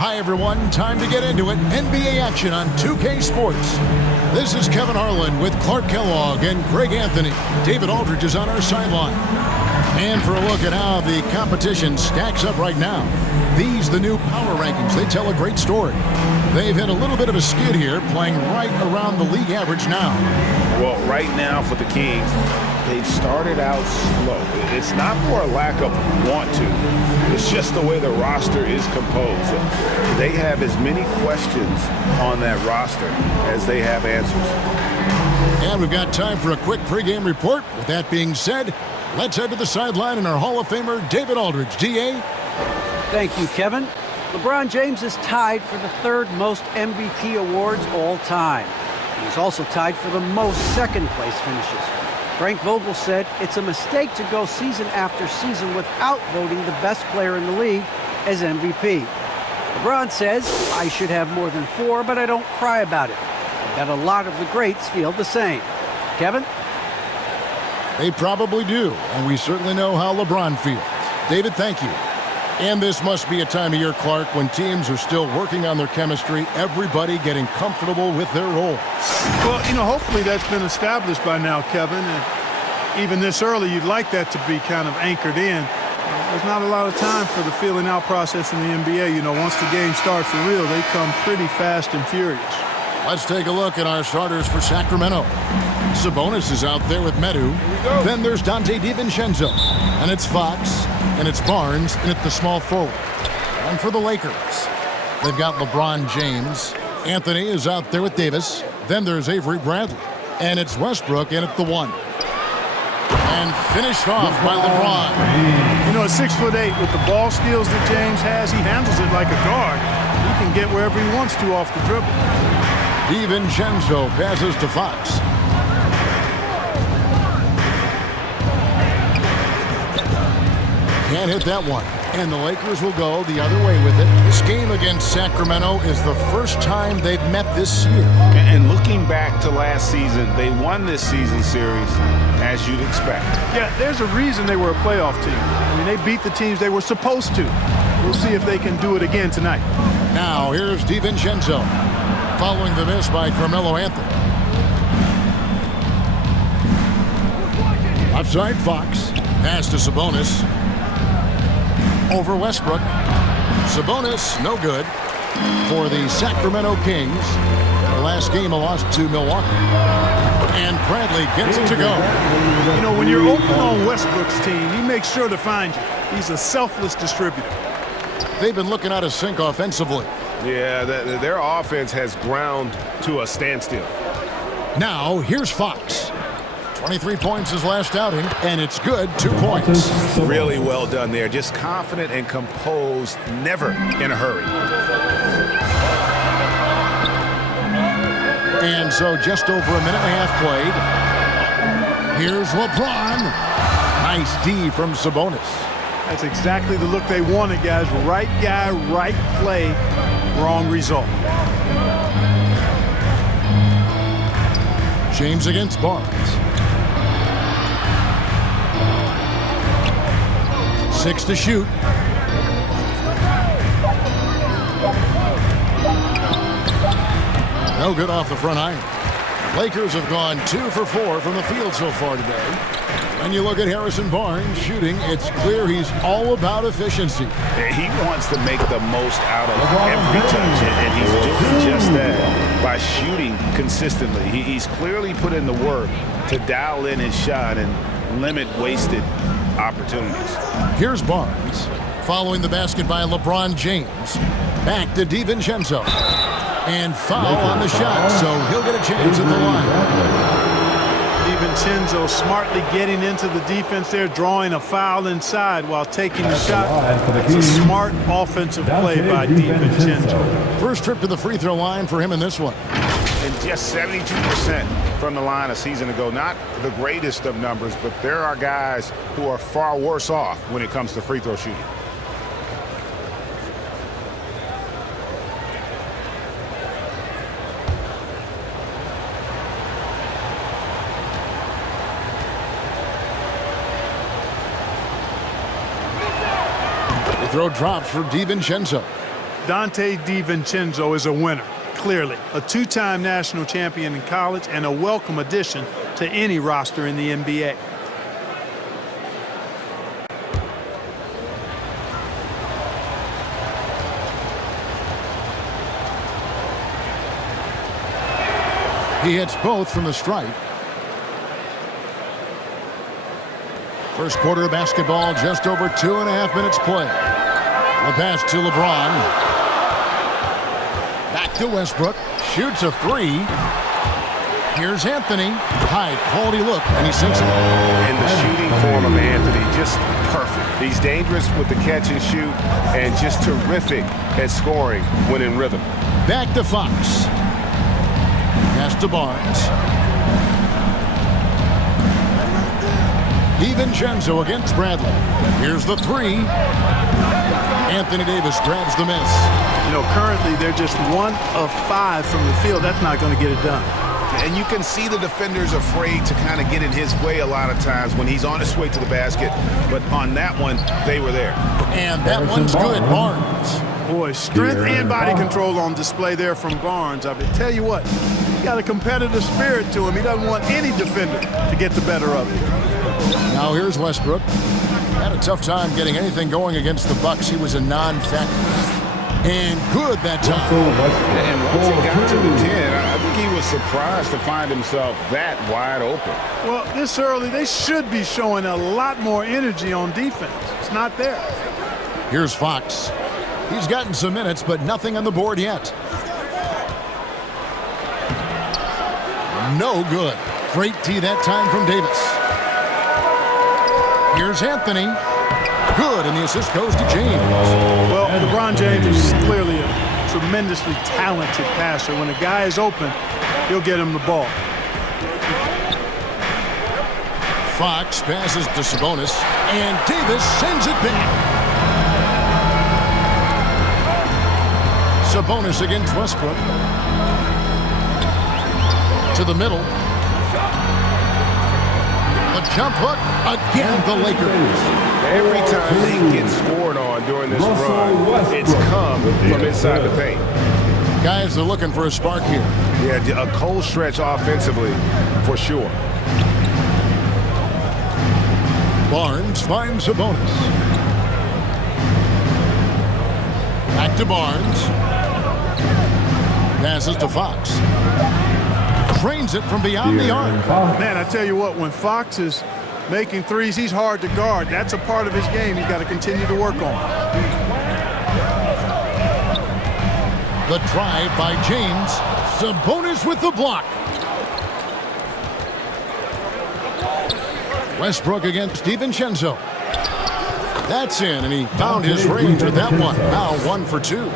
Hi, everyone. Time to get into it. NBA action on 2K Sports. This is Kevin Harlan with Clark Kellogg and Greg Anthony. David Aldridge is on our sideline. And for a look at how the competition stacks up right now, these, the new power rankings, they tell a great story. They've hit a little bit of a skid here, playing right around the league average now. Well, right now for the Kings, they've started out slow. It's not for a lack of want to. It's just the way the roster is composed. They have as many questions on that roster as they have answers. And we've got time for a quick pregame report. With that being said, let's head to the sideline and our Hall of Famer, David Aldridge. DA? Thank you, Kevin. LeBron James is tied for the third most MVP awards all time. He's also tied for the most second-place finishes. Frank Vogel said it's a mistake to go season after season without voting the best player in the league as MVP. LeBron says, I should have more than 4, but I don't cry about it. I bet a lot of the greats feel the same. Kevin? They probably do, and we certainly know how LeBron feels. David, thank you. And this must be a time of year, Clark, when teams are still working on their chemistry, everybody getting comfortable with their roles. Well, hopefully that's been established by now, Kevin. And even this early, you'd like that to be kind of anchored in. There's not a lot of time for the feeling out process in the NBA. Once the game starts for real, they come pretty fast and furious. Let's take a look at our starters for Sacramento. Sabonis is out there with Medu. Then there's Dante DiVincenzo. And it's Fox. And it's Barnes. And it's the small forward. And for the Lakers, they've got LeBron James. Anthony is out there with Davis. Then there's Avery Bradley. And it's Westbrook in at the 1. And finished off by LeBron. At 6'8", with the ball skills that James has, he handles it like a guard. He can get wherever he wants to off the dribble. DiVincenzo passes to Fox. Can't hit that one. And the Lakers will go the other way with it. This game against Sacramento is the first time they've met this year. And looking back to last season, they won this season series as you'd expect. Yeah, there's a reason they were a playoff team. They beat the teams they were supposed to. We'll see if they can do it again tonight. Now, here's DiVincenzo, following the miss by Carmelo Anthony. Left side, Fox. Pass to Sabonis. Over Westbrook. Sabonis, no good for the Sacramento Kings. Their last game, a loss to Milwaukee. And Bradley gets it to go. When you're open on Westbrook's team, he makes sure to find you. He's a selfless distributor. They've been looking out of sync offensively. Yeah, their offense has ground to a standstill. Now, here's Fox. 23 points his last outing, and it's good, 2 points. Really well done there. Just confident and composed, never in a hurry. And so just over a minute and a half played. Here's LeBron. Nice D from Sabonis. That's exactly the look they wanted, guys. Right guy, right play, wrong result. James against Barnes. 6 to shoot. No good off the front iron. Lakers have gone 2 for 4 from the field so far today. When you look at Harrison Barnes shooting, it's clear he's all about efficiency. He wants to make the most out of every touch, and he's doing just that by shooting consistently. He's clearly put in the work to dial in his shot and limit wasted opportunities. Here's Barnes, following the basket by LeBron James. Back to DiVincenzo. And foul on the shot, so he'll get a chance at the line. DiVincenzo smartly getting into the defense there, drawing a foul inside while taking the shot. It's a smart offensive play by DiVincenzo. First trip to the free throw line for him in this one. And just 72% from the line a season ago. Not the greatest of numbers, but there are guys who are far worse off when it comes to free throw shooting. The throw drops for DiVincenzo. Donte DiVincenzo is a winner, clearly. A two-time national champion in college and a welcome addition to any roster in the NBA. He hits both from the stripe. First quarter of basketball, just over 2.5 minutes play. The pass to LeBron. Back to Westbrook. Shoots a three. Here's Anthony. High quality look, and he sinks it. And the shooting form of Anthony, just perfect. He's dangerous with the catch and shoot, and just terrific at scoring when in rhythm. Back to Fox. Pass to Barnes. DiVincenzo against Bradley. Here's the three. Anthony Davis grabs the miss. You know, currently they're just 1 of 5 from the field. That's not going to get it done. And you can see the defenders afraid to kind of get in his way a lot of times when he's on his way to the basket. But on that one, they were there. And that one's good, Barnes. Boy, strength and body control on display there from Barnes. I tell you what, he got a competitive spirit to him. He doesn't want any defender to get the better of him. Now here's Westbrook. Had a tough time getting anything going against the Bucks. He was a non-factor. And good that time. And once he got to the 10, I think he was surprised to find himself that wide open. Well, this early, they should be showing a lot more energy on defense. It's not there. Here's Fox. He's gotten some minutes, but nothing on the board yet. No good. Great tee that time from Davis. Here's Anthony. Good, and the assist goes to James. Well, LeBron James is clearly a tremendously talented passer. When a guy is open, he'll get him the ball. Fox passes to Sabonis, and Davis sends it back. Sabonis against Westbrook. To the middle. The jump hook. Again, the Lakers. Every time they get scored on during this run, it's come from inside the paint. Guys are looking for a spark here. Yeah, a cold stretch offensively, for sure. Barnes finds Sabonis. Back to Barnes. Passes to Fox. Trains it from beyond the arc. Man, I tell you what, when Fox is making threes, he's hard to guard. That's a part of his game he's got to continue to work on. The drive by James. Sabonis with the block. Westbrook against DiVincenzo. That's in, and he found his range with that one. Now 1 for 2.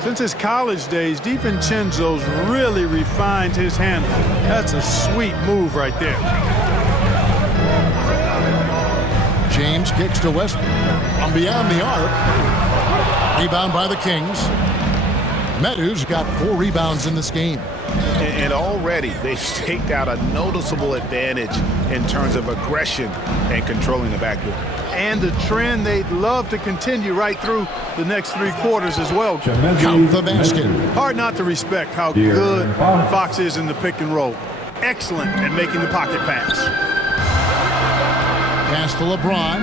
Since his college days, DiVincenzo's really refined his handle. That's a sweet move right there. James kicks to Westbrook. From beyond the arc. Rebound by the Kings. Medu's got 4 rebounds in this game. And already they've staked out a noticeable advantage in terms of aggression and controlling the backdoor. And the trend they'd love to continue right through the next 3 quarters as well. Count the basket. Hard not to respect how good Fox is in the pick and roll. Excellent at making the pocket pass. Pass to LeBron.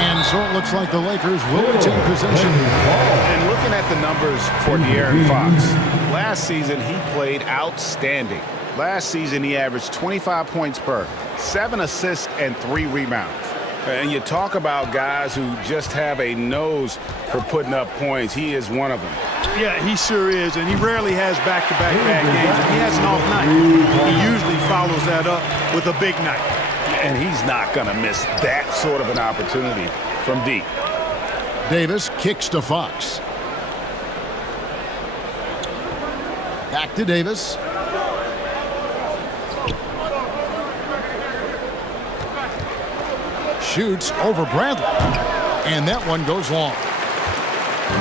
And so it looks like the Lakers will retain possession. And looking at the numbers for De'Aaron Fox, last season he played outstanding. Last season he averaged 25 points per, 7 assists, and 3 rebounds. And you talk about guys who just have a nose for putting up points. He is one of them. Yeah, he sure is, and he rarely has back-to-back bad games. If he has an off night, he usually follows that up with a big night. And he's not going to miss that sort of an opportunity from deep. Davis kicks to Fox. Back to Davis. Shoots over Bradley. And that one goes long.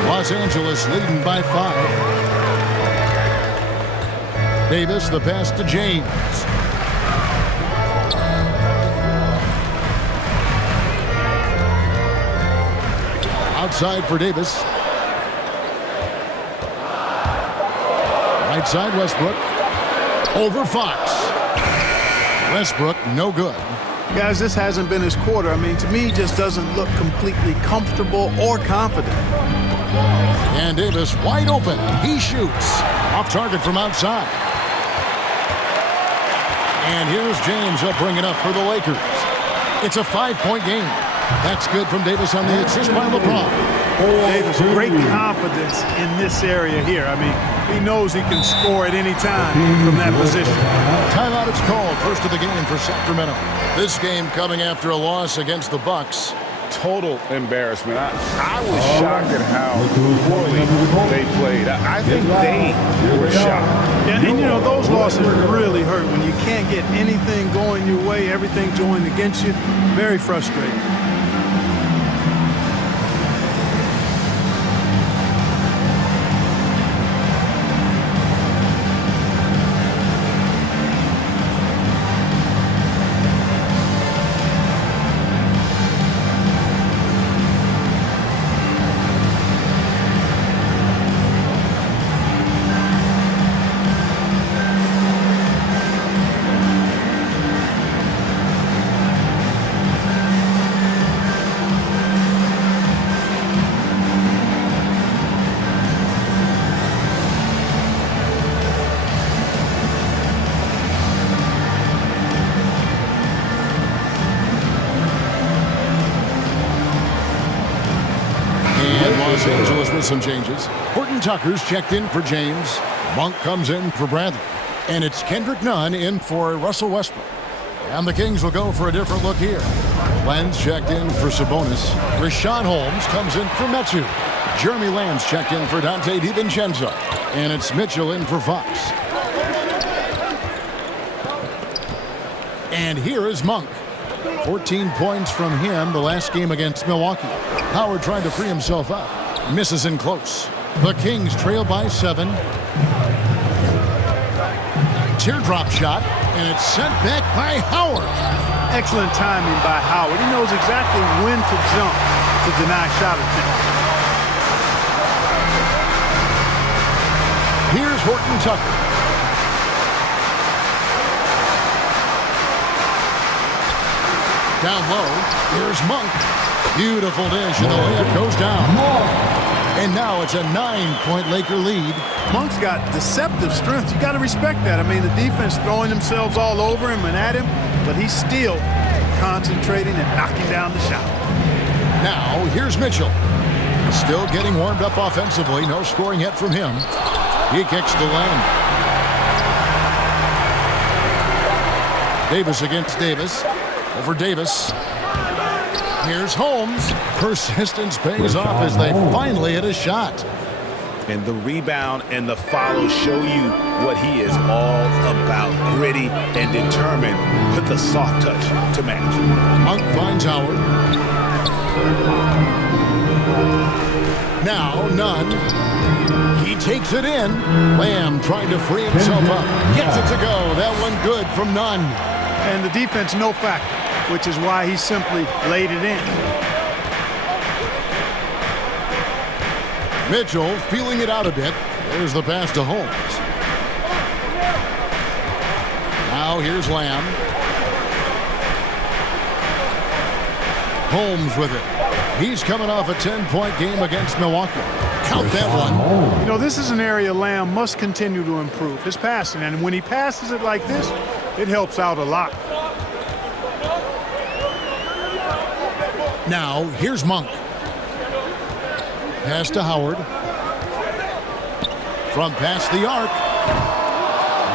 Los Angeles leading by 5. Davis, the pass to James. Outside for Davis. Right side, Westbrook. Over Fox. Westbrook, no good. Guys, this hasn't been his quarter. I mean, to me, he just doesn't look completely comfortable or confident. And Davis wide open. He shoots. Off target from outside. And here's James. He'll bring it up for the Lakers. It's a 5-point game. That's good from Davis on the assist by LeBron. Davis, great confidence in this area here. I mean, he knows he can score at any time from that position. Timeout is called. First of the game for Sacramento. This game coming after a loss against the Bucks. Total embarrassment. I was shocked at how poorly they played. I think they were shocked. And you know, those losses really hurt when you can't get anything going your way, everything going against you. Very frustrating. Los Angeles with some changes. Horton Tucker's checked in for James. Monk comes in for Bradley. And it's Kendrick Nunn in for Russell Westbrook. And the Kings will go for a different look here. Lenz checked in for Sabonis. Rashawn Holmes comes in for Metu. Jeremy Lamb's checked in for Dante DiVincenzo. And it's Mitchell in for Fox. And here is Monk. 14 points from him the last game against Milwaukee. Howard trying to free himself up. Misses in close. The Kings trail by 7. Teardrop shot, and it's sent back by Howard. Excellent timing by Howard. He knows exactly when to jump to deny shot attempt. Here's Horton Tucker. Down low, here's Monk. Beautiful dish, and the layup goes down. And now it's a 9-point Laker lead. Monk's got deceptive strength. You got to respect that. I mean, the defense throwing themselves all over him and at him, but he's still concentrating and knocking down the shot. Now, here's Mitchell. Still getting warmed up offensively. No scoring yet from him. He kicks the lane. Davis against Davis. Over Davis. Here's Holmes. Persistence pays off as they finally hit a shot. And the rebound and the follow show you what he is all about. Gritty and determined with the soft touch to match. Monk finds Howard. Now Nunn. He takes it in. Lamb trying to free himself up. Gets it to go. That one good from Nunn. And the defense no factor, which is why he simply laid it in. Mitchell feeling it out a bit. There's the pass to Holmes. Now here's Lamb. Holmes with it. He's coming off a 10-point game against Milwaukee. Count that one. You know, this is an area Lamb must continue to improve his passing. And when he passes it like this, it helps out a lot. Now, here's Monk. Pass to Howard. From past the arc.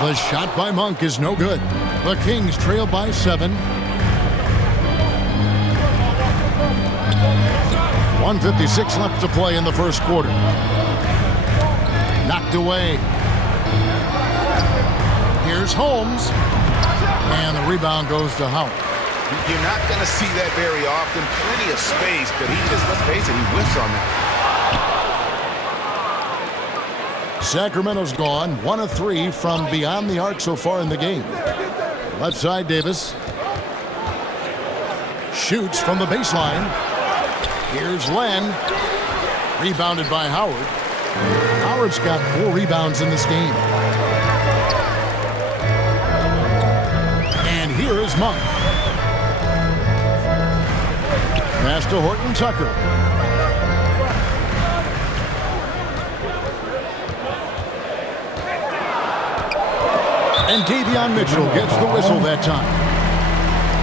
The shot by Monk is no good. The Kings trail by 7. 1:56 left to play in the first quarter. Knocked away. Here's Holmes. And the rebound goes to Howard. You're not going to see that very often. Plenty of space, but he just, let's face it, he whiffs on that. Sacramento's gone 1 of 3 from beyond the arc so far in the game. Left side, Davis. Shoots from the baseline. Here's Len. Rebounded by Howard. Howard's got 4 rebounds in this game. And here is Monk. Pass to Horton Tucker. And Davion Mitchell gets the whistle that time.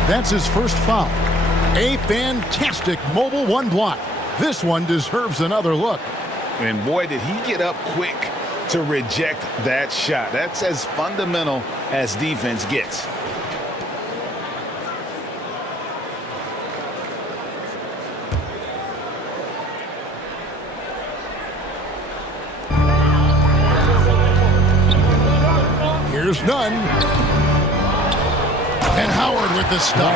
That's his first foul. A fantastic mobile 1 block. This one deserves another look. And boy, did he get up quick to reject that shot. That's as fundamental as defense gets. Here's Nunn. And Howard with the stuff.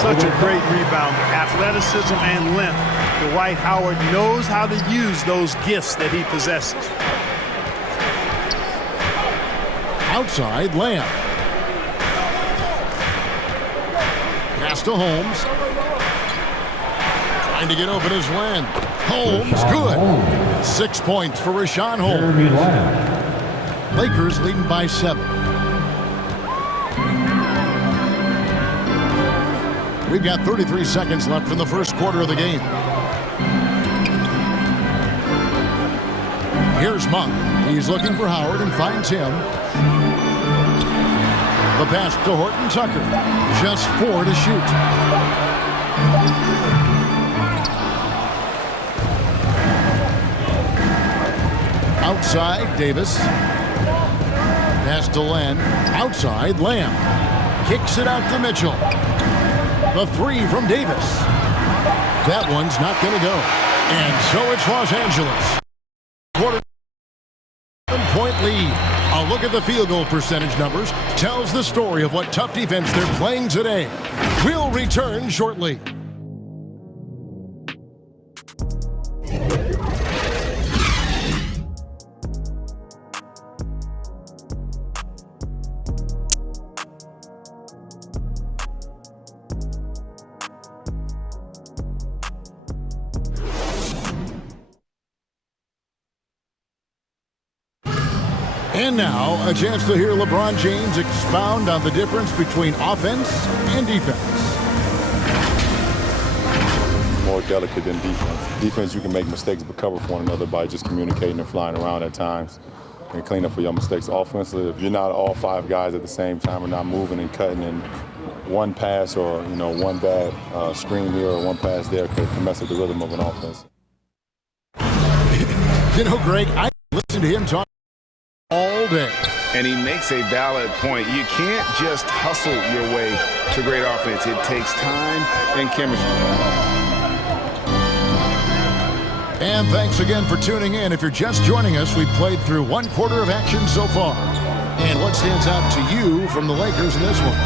Such a great rebound. Athleticism and length. Dwight Howard knows how to use those gifts that he possesses. Outside, Lamb. Pass to Holmes. Trying to get open is Lamb. Holmes, good. 6 points for Rashawn Holmes. Lakers leading by 7. We've got 33 seconds left in the first quarter of the game. Here's Monk. He's looking for Howard and finds him. The pass to Horton Tucker. Just 4 to shoot. Outside, Davis. Pass to Len. Outside, Lamb. Kicks it out to Mitchell. The 3 from Davis. That one's not going to go. And so it's Los Angeles. Quarter 7-point lead. A look at the field goal percentage numbers tells the story of what tough defense they're playing today. We'll return shortly. And now, a chance to hear LeBron James expound on the difference between offense and defense. More delicate than defense. Defense, you can make mistakes but cover for one another by just communicating and flying around at times and clean up for your mistakes. Offensively, if you're not all 5 guys at the same time and not moving and cutting, and one pass or one bad screen here or one pass there can mess up the rhythm of an offense. Greg, I listened to him talk all day. And he makes a valid point. You can't just hustle your way to great offense. It takes time and chemistry. And thanks again for tuning in. If you're just joining us, we've played through 1 quarter of action so far. And what stands out to you from the Lakers in this one?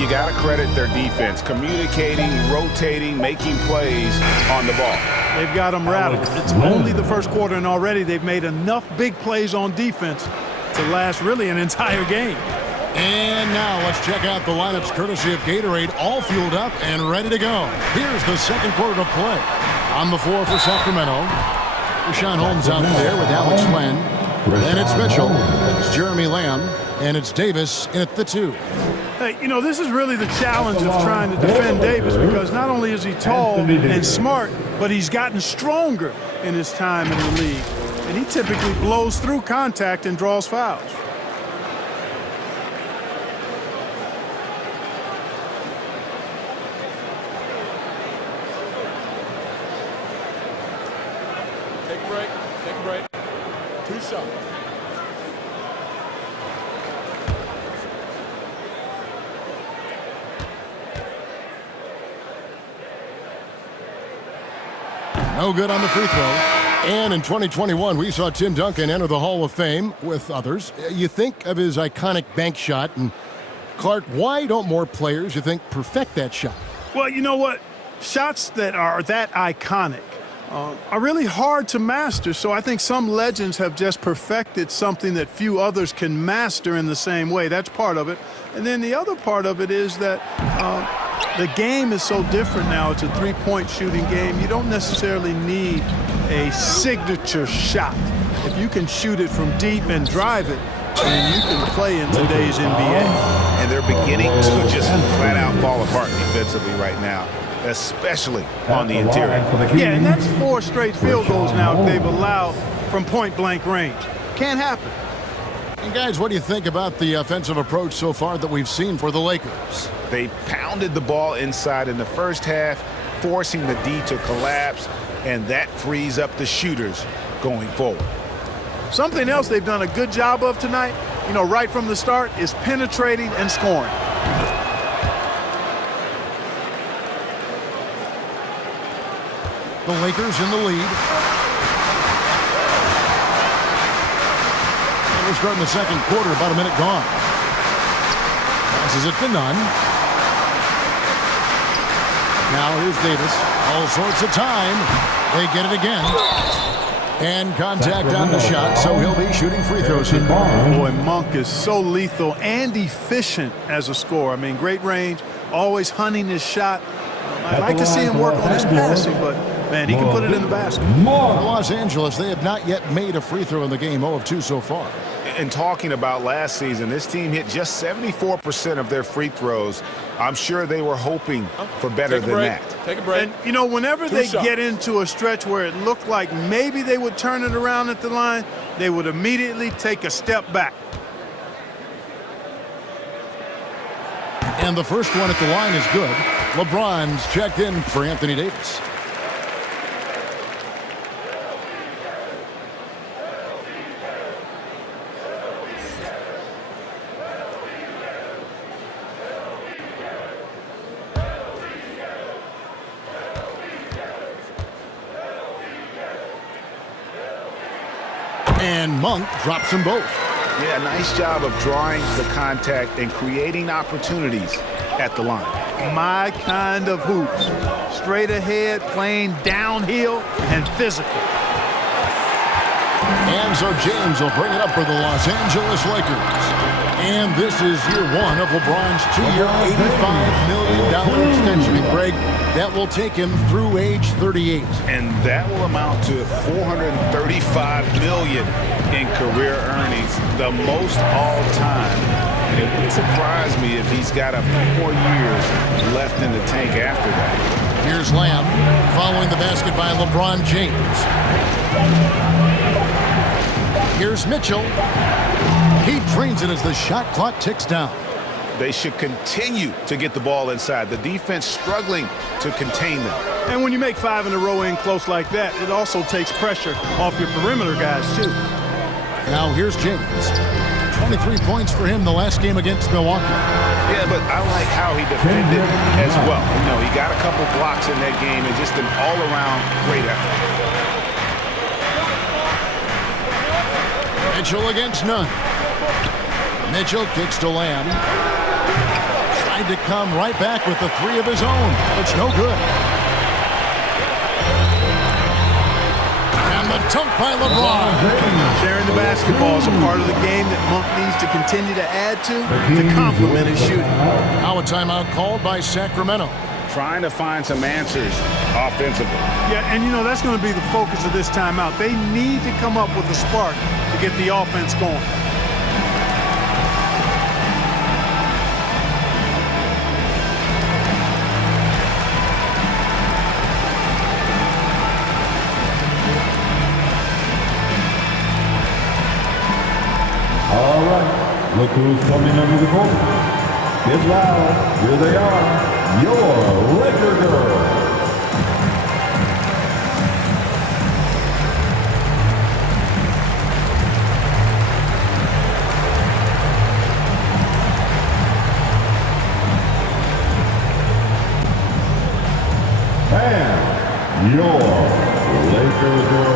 You got to credit their defense, communicating, rotating, making plays on the ball. They've got them rattled. It's only the first quarter, and already they've made enough big plays on defense to last really an entire game. And now let's check out the lineups courtesy of Gatorade, all fueled up and ready to go. Here's the second quarter of play. On the floor for Sacramento, Rashawn Holmes out there with Alex Len. And it's Mitchell, it's Jeremy Lamb, and it's Davis in at the 2. Hey, this is really the challenge of trying to defend Davis, because not only is he tall and smart, but he's gotten stronger in his time in the league. And he typically blows through contact and draws fouls. Take a break. 2 shots. No good on the free throw. And in 2021, we saw Tim Duncan enter the Hall of Fame with others. You think of his iconic bank shot, and Clark, why don't more players, you think, perfect that shot? Well, you know what? Shots that are that iconic are really hard to master. So I think some legends have just perfected something that few others can master in the same way. That's part of it. And then the other part of it is that the game is so different now. It's a 3-point shooting game. You don't necessarily need a signature shot. If you can shoot it from deep and drive it, then you can play in today's NBA. And they're beginning to just flat out fall apart defensively right now, especially on the interior. Yeah, and that's 4 straight field goals now they've allowed from point-blank range. Can't happen. And guys, what do you think about the offensive approach so far that we've seen for the Lakers? They pounded the ball inside in the first half, forcing the D to collapse, and that frees up the shooters going forward. Something else they've done a good job of tonight, you know, right from the start, is penetrating and scoring. The Lakers in the lead. And we're starting the second quarter, about a minute gone. Passes it to Nunn. Now here's Davis. All sorts of time. They get it again. And contact on the shot, so he'll be shooting free throws here. Boy, Monk is so lethal and efficient as a scorer. I mean, great range, always hunting his shot. I'd like to see him work on his passing, but, man, he can put it in the basket. For Los Angeles, they have not yet made a free throw in the game, 0 of 2 so far. And talking about last season, this team hit just 74% of their free throws. I'm sure they were hoping for better than that. Take a break. And, you know, whenever they get into a stretch where it looked like maybe they would turn it around at the line, they would immediately take a step back. And the first one at the line is good. LeBron's checked in for Anthony Davis. And Monk drops them both. Yeah, nice job of drawing the contact and creating opportunities at the line. My kind of hoops. Straight ahead, playing downhill, and physical. And so James will bring it up for the Los Angeles Lakers. And this is year 1 of LeBron's 2-year, $85 million extension. And Greg, that will take him through age 38. And that will amount to $435 million in career earnings, the most all time. And it wouldn't surprise me if he's got a few more years left in the tank after that. Here's Lamb following the basket by LeBron James. Here's Mitchell. He drains it as the shot clock ticks down. They should continue to get the ball inside. The defense struggling to contain them. And when you make 5 in a row in close like that, it also takes pressure off your perimeter guys, too. Now here's James. 23 points for him the last game against Milwaukee. Yeah, but I like how he defended as well. You know, he got a couple blocks in that game and just an all-around great effort. Mitchell against Nunn. Mitchell kicks to Lamb. Tried to come right back with the 3 of his own. It's no good. And the dunk by LeBron. Sharing the basketball is a part of the game that Monk needs to continue to add to complement his shooting. Now a timeout called by Sacramento. Trying to find some answers offensively. Yeah, and you know, that's going to be the focus of this timeout. They need to come up with a spark to get the offense going. All right, look who's coming under the goal. Get loud, here they are, your Laker girls. And your Laker girls.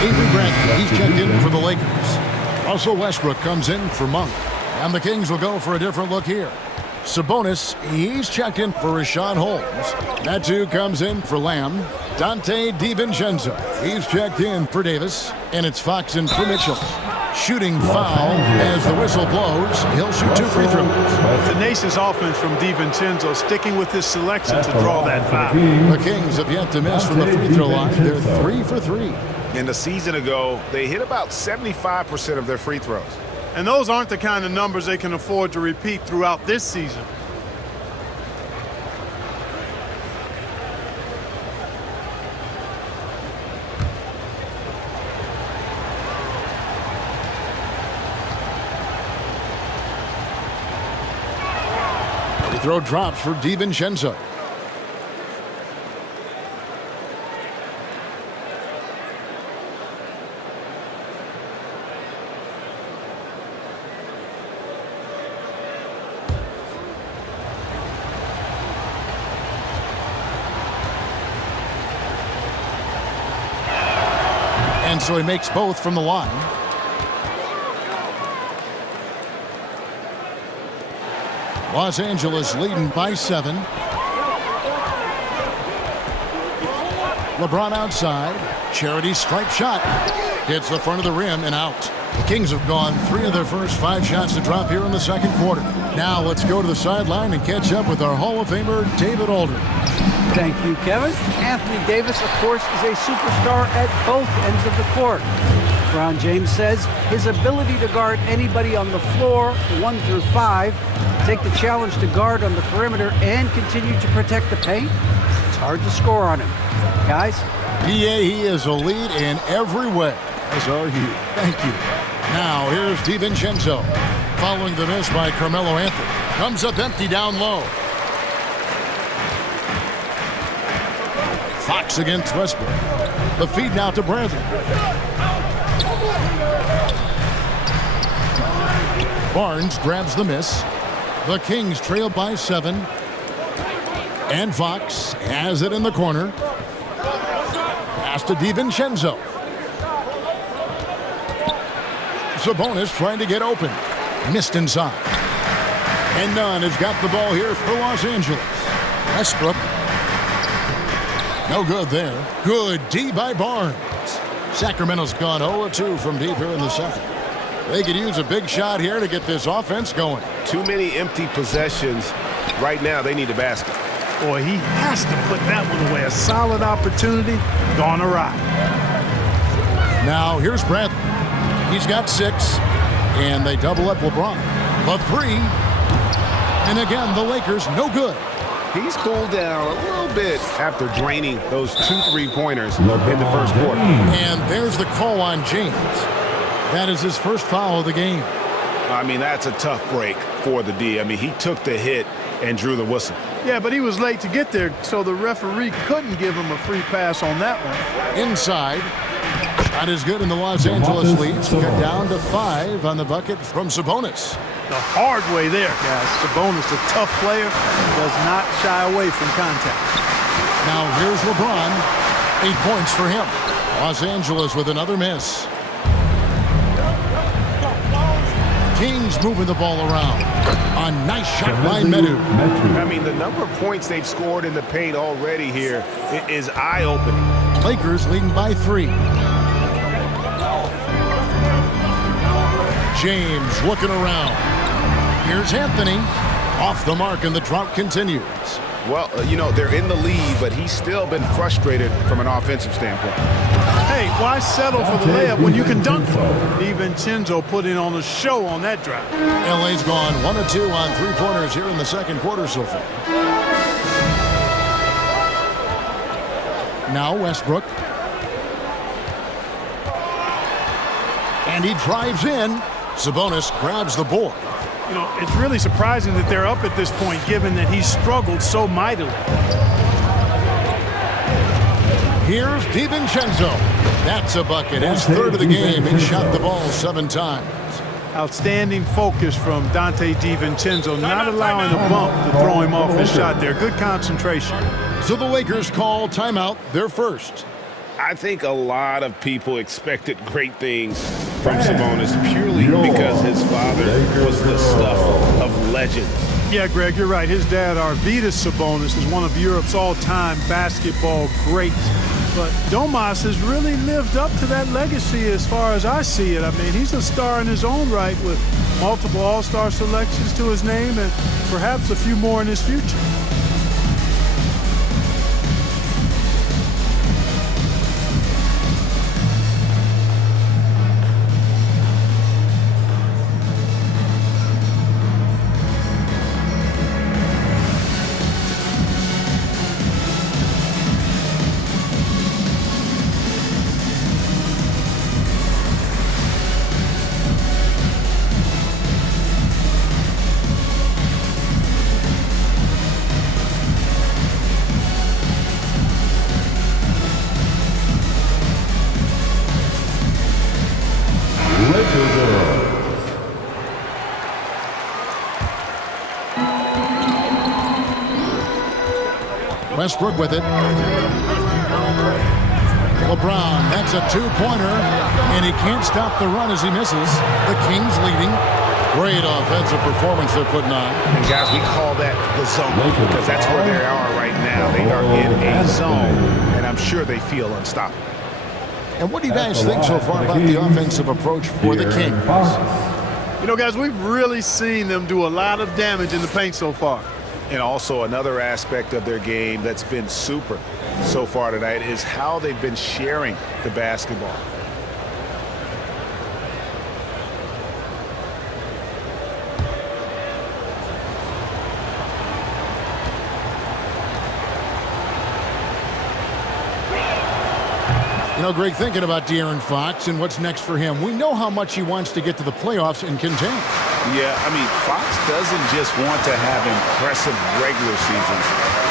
Avery Bradley, he's checked in for the Lakers. Russell Westbrook comes in for Monk. And the Kings will go for a different look here. Sabonis, he's checked in for Rashawn Holmes. Natu comes in for Lamb. Dante DiVincenzo, he's checked in for Davis. And it's Fox in for Mitchell. Shooting foul as the whistle blows. He'll shoot 2 free throws. Tenacious offense from DiVincenzo, sticking with his selection to draw that foul. The Kings have yet to miss from the free throw line. They're 3 for 3. And a season ago, they hit about 75% of their free throws. And those aren't the kind of numbers they can afford to repeat throughout this season. Free throw drops for DiVincenzo. And so he makes both from the line. Los Angeles leading by 7. LeBron outside. Charity stripe shot. Hits the front of the rim and out. The Kings have gone 3 of their first 5 shots to drop here in the second quarter. Now let's go to the sideline and catch up with our Hall of Famer, David Aldridge. Thank you, Kevin. Anthony Davis, of course, is a superstar at both ends of the court. LeBron James says his ability to guard anybody on the floor, 1 through 5, take the challenge to guard on the perimeter, and continue to protect the paint, it's hard to score on him. Guys? He is a lead in every way, as are you. Thank you. Now, here's DiVincenzo. Following the miss by Carmelo Anthony. Comes up empty down low. Fox against Westbrook. The feed now to Bradley. Barnes grabs the miss. The Kings trail by 7. And Fox has it in the corner. Pass to DiVincenzo. Sabonis trying to get open. Missed inside. And Nunn has got the ball here for Los Angeles. Westbrook. No good there. Good D by Barnes. Sacramento's gone 0-2 from deep here in the second. They could use a big shot here to get this offense going. Too many empty possessions. Right now, they need a basket. Boy, he has to put that one away. A solid opportunity gone awry. Now, here's Bradley. He's got 6, and they double up LeBron. The 3, and again, the Lakers no good. He's cooled down a little bit after draining those 2 3-pointers in the first quarter. And there's the call on James. That is his first foul of the game. I mean, that's a tough break for the D. I mean, he took the hit and drew the whistle. Yeah, but he was late to get there, so the referee couldn't give him a free pass on that one. Inside. Shot is good, and the Los Angeles leads cut down to 5 on the bucket from Sabonis. The hard way there, guys. Sabonis, a tough player, does not shy away from contact. Now here's LeBron. 8 points for him. Los Angeles with another miss. Kings moving the ball around. A nice shot by Medu. I mean, the number of points they've scored in the paint already here is eye-opening. Lakers leading by 3. James looking around. Here's Anthony. Off the mark, and the drought continues. Well, you know, they're in the lead, but he's still been frustrated from an offensive standpoint. Hey, why settle for the layup when you can dunk? DiVincenzo putting on a show on that drive. LA's gone 1-2 on 3-pointers here in the second quarter so far. Now Westbrook. And he drives in. Sabonis grabs the board. You know, it's really surprising that they're up at this point, given that he struggled so mightily. Here's DiVincenzo. That's a bucket. His third of the game. He shot the ball 7 times. Outstanding focus from Dante DiVincenzo, not allowing a bump to throw him off his shot there. Good concentration. So the Lakers call timeout, their first. I think a lot of people expected great things from Sabonis purely because his father was the stuff of legends. Yeah, Greg, you're right. His dad, Arvydas Sabonis, is one of Europe's all-time basketball greats. But Domas has really lived up to that legacy as far as I see it. I mean, he's a star in his own right with multiple All-Star selections to his name and perhaps a few more in his future. Westbrook with it. LeBron, that's a two-pointer, and he can't stop the run as he misses. The Kings leading. Great offensive performance they're putting on. And guys, we call that the zone because that's where they are right now. They are in a zone, and I'm sure they feel unstoppable. And what do you guys think so far about the offensive approach for the Kings? You know, guys, we've really seen them do a lot of damage in the paint so far. And also another aspect of their game that's been super so far tonight is how they've been sharing the basketball. You know, Greg, thinking about De'Aaron Fox and what's next for him, we know how much he wants to get to the playoffs and contain. Yeah, I mean, Fox doesn't just want to have impressive regular seasons.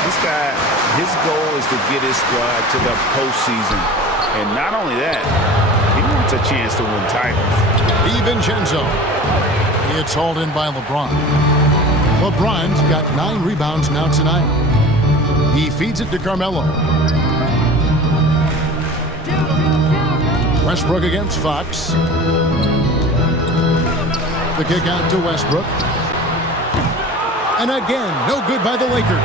This guy, his goal is to get his squad to the postseason. And not only that, he wants a chance to win titles. DiVincenzo. It's hauled in by LeBron. LeBron's got 9 rebounds now tonight. He feeds it to Carmelo. Westbrook against Fox. The kick out to Westbrook. And again, no good by the Lakers.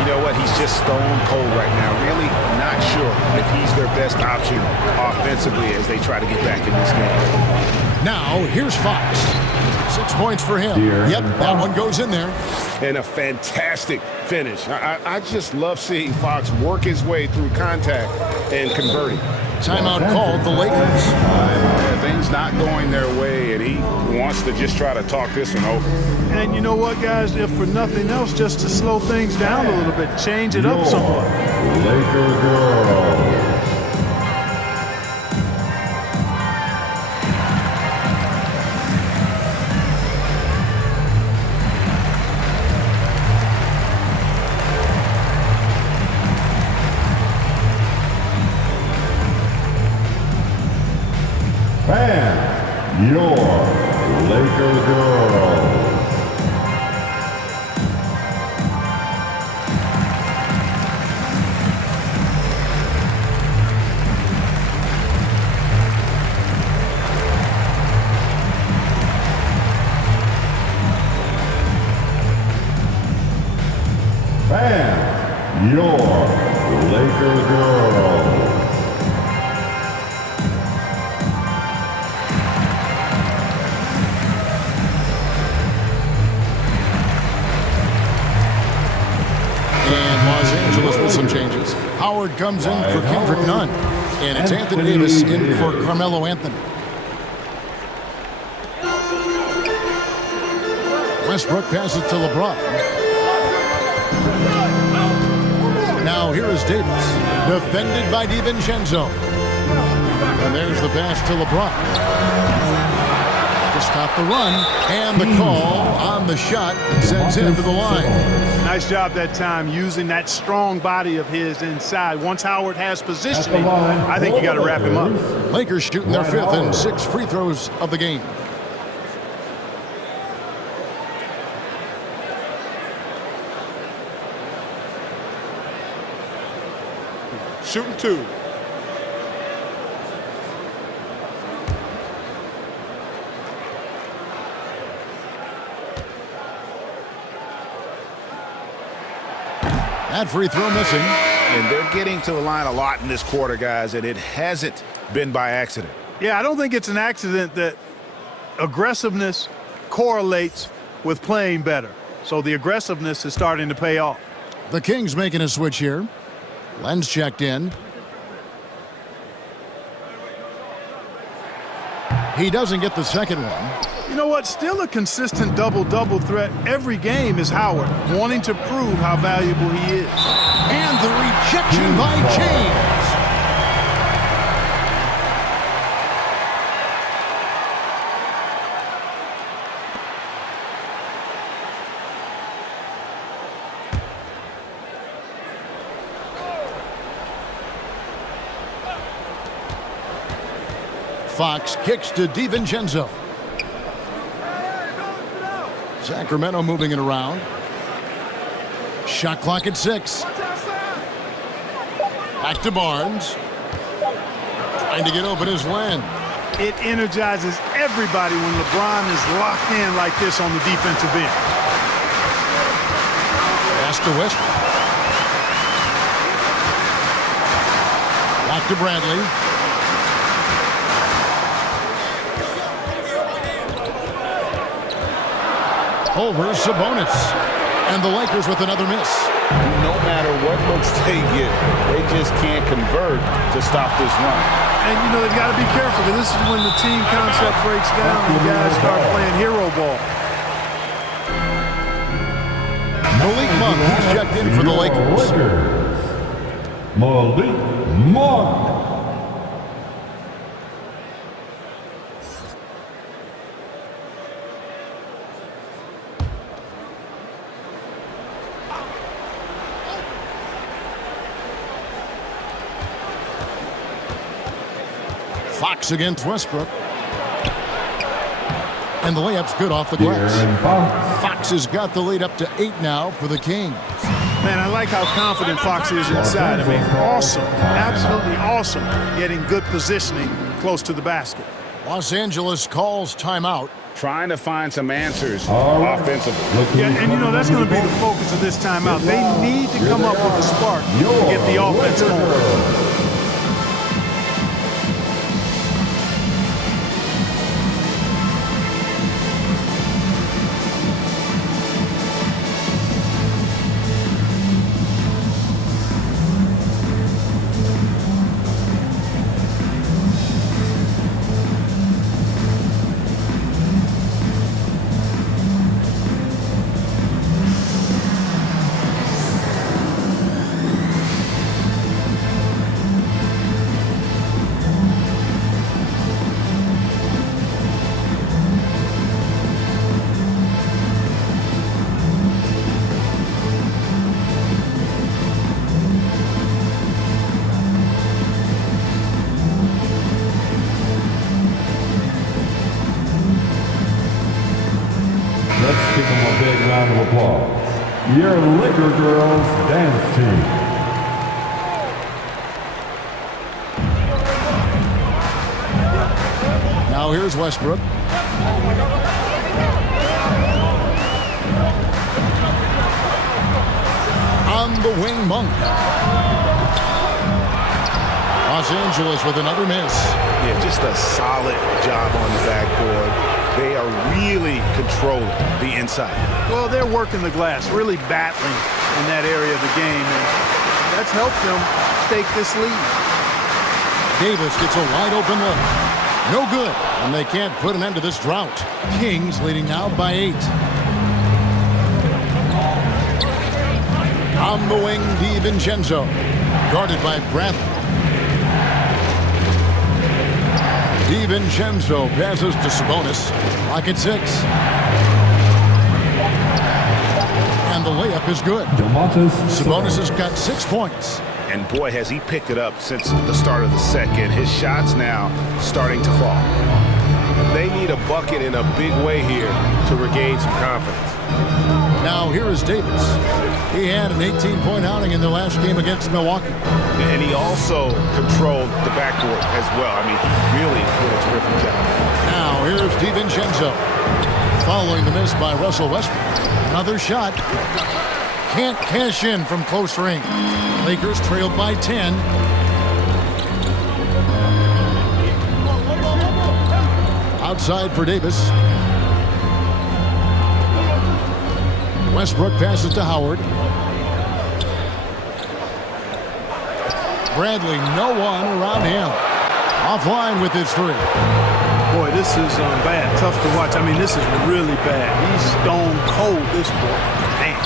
You know what? He's just stone cold right now. Really not sure if he's their best option offensively as they try to get back in this game. Now, here's Fox. 6 points for him. Yep, that one goes in there. And a fantastic finish. I just love seeing Fox work his way through contact and converting. Timeout called the Lakers. Yeah, things not going their way, and he wants to just try to talk this one over. And you know what, guys? If for nothing else, just to slow things down a little bit, change it up somewhat. Laker girls. And your Laker girls. And your Laker girls. With some changes. Howard comes in for Kendrick Nunn, and it's Anthony Davis in for Carmelo Anthony. Westbrook passes to LeBron. Now here is Davis, defended by DiVincenzo. And there's the pass to LeBron. To stop the run, and the call on the shot that sends him to the line. Nice job that time using that strong body of his inside. Once Howard has positioning, I think you got to wrap him up. Lakers shooting their 5th and 6th free throws of the game. Shooting 2. That free throw missing. And they're getting to the line a lot in this quarter, guys, and it hasn't been by accident. Yeah, I don't think it's an accident that aggressiveness correlates with playing better. So the aggressiveness is starting to pay off. The Kings making a switch here. Len's checked in. He doesn't get the second one. You know what? Still a consistent double-double threat every game is Howard, wanting to prove how valuable he is. And the rejection by James. Fox kicks to DiVincenzo. Sacramento moving it around. Shot clock at 6. Back to Barnes. Trying to get open is Len. It energizes everybody when LeBron is locked in like this on the defensive end. Pass to Westbrook. Back to Bradley. Over Sabonis. And the Lakers with another miss. No matter what looks they get, they just can't convert to stop this run. And, you know, they've got to be careful, because this is when the team concept breaks down and the guys start playing hero ball. Malik Monk, he's checked in for the Lakers. Malik Monk. Fox against Westbrook. And the layup's good off the glass. Fox has got the lead up to 8 now for the Kings. Man, I like how confident Fox is inside. I mean, awesome, absolutely awesome, getting good positioning close to the basket. Los Angeles calls timeout. Trying to find some answers offensively. Yeah, and you know, that's going to be the focus of this timeout. They need to come up with a spark to get the offense going. Let's give them a big round of applause. Your Liquor Girls dance team. Now here's Westbrook. On the wing, Monk. Los Angeles with another miss. Yeah, just a solid job on the backboard. They are really controlling the inside. Well, they're working the glass, really battling in that area of the game, and that's helped them stake this lead. Davis gets a wide open look. No good, and they can't put an end to this drought. Kings leading now by 8. On the wing, DiVincenzo, guarded by Bradley. DiVincenzo passes to Sabonis. Clock at 6. And the layup is good. Sabonis has got 6 points. And boy, has he picked it up since the start of the second. His shot's now starting to fall. They need a bucket in a big way here to regain some confidence. Now here is Davis. He had an 18-point outing in their last game against Milwaukee. And he also controlled the backboard as well. I mean, really did a terrific job. Now here's DiVincenzo. Following the miss by Russell Westbrook. Another shot. can't cash in from close range. Lakers trailed by 10. Outside for Davis. Westbrook passes to Howard. Bradley, no one around him. Offline with his three. Boy, this is bad. Tough to watch. I mean, this is really bad. He's stone cold this quarter. Man.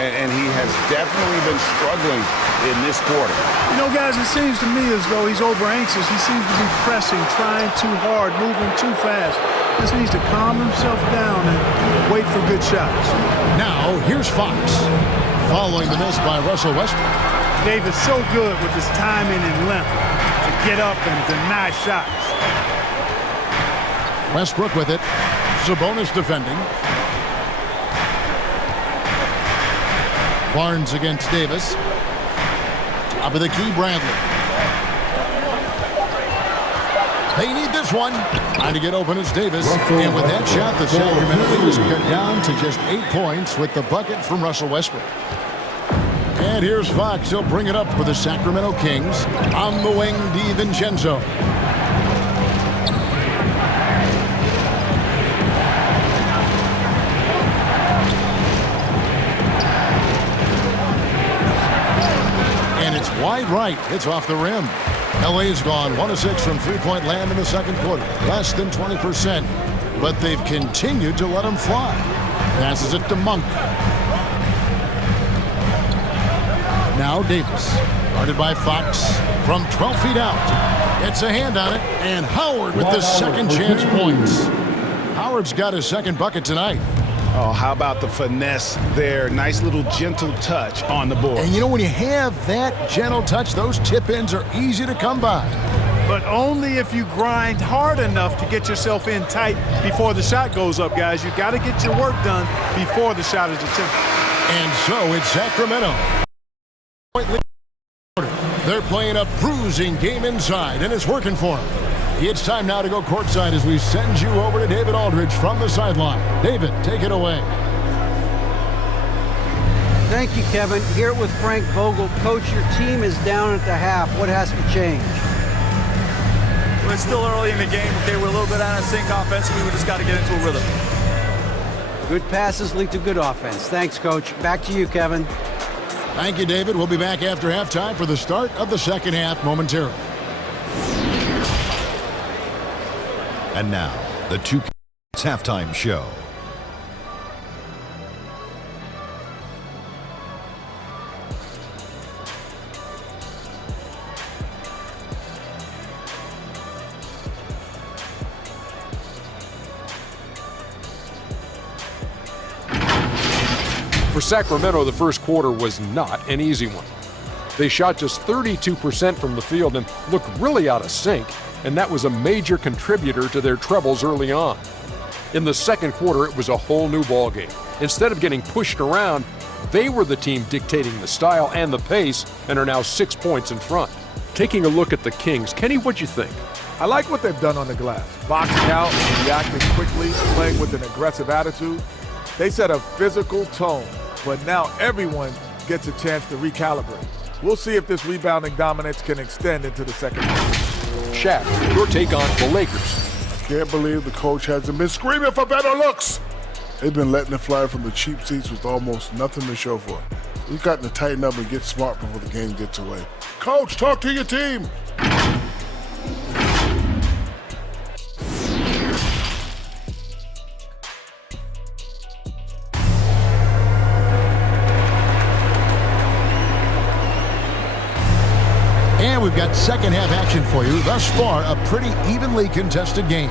And he has definitely been struggling in this quarter. You know, guys, it seems to me as though he's over anxious. He seems to be pressing, trying too hard, moving too fast. Just needs to calm himself down and wait for good shots. Now, here's Fox. Following the miss by Russell Westbrook. Davis so good with his timing and length to get up and deny shots. Westbrook with it. Sabonis defending. Barnes against Davis. Top of the key, Bradley. They need this one. Trying to get open is Davis. And with that shot, the Sacramento Kings cut down to just 8 points with the bucket from Russell Westbrook. And here's Fox. He'll bring it up for the Sacramento Kings. On the wing, DiVincenzo. And it's wide right. It's off the rim. LA's gone 1 of 6 from three-point land in the second quarter. Less than 20%. But they've continued to let him fly. Passes it to Monk. Now Davis, guarded by Fox from 12 feet out. Gets a hand on it, and Howard with the second chance points. Howard's got his second bucket tonight. Oh, how about the finesse there? Nice little gentle touch on the board. And you know, when you have that gentle touch, those tip-ins are easy to come by. But only if you grind hard enough to get yourself in tight before the shot goes up, guys. You've got to get your work done before the shot is attempted. And so it's Sacramento. They're playing a bruising game inside, and it's working for them. It's time now to go courtside as we send you over to David Aldridge from the sideline. David, take it away. Thank you, Kevin. Here with Frank Vogel. Coach, your team is down at the half. What has to change? Well, it's still early in the game. Okay, we're a little bit out of sync offensively. We just got to get into a rhythm. Good passes lead to good offense. Thanks, Coach. Back to you, Kevin. Thank you, David. We'll be back after halftime for the start of the second half momentarily. And now, the 2K halftime show. For Sacramento, the first quarter was not an easy one. They shot just 32% from the field and looked really out of sync, and that was a major contributor to their troubles early on. In the second quarter, it was a whole new ballgame. Instead of getting pushed around, they were the team dictating the style and the pace and are now 6 points in front. Taking a look at the Kings, Kenny, what'd you think? I like what they've done on the glass. Boxing out, reacting quickly, playing with an aggressive attitude. They set a physical tone, but now everyone gets a chance to recalibrate. We'll see if this rebounding dominance can extend into the second half. Shaq, your take on the Lakers. Can't believe the coach hasn't been screaming for better looks. They've been letting it fly from the cheap seats with almost nothing to show for it. We've got to tighten up and get smart before the game gets away. Coach, talk to your team. And we've got second half action for you. Thus far, a pretty evenly contested game.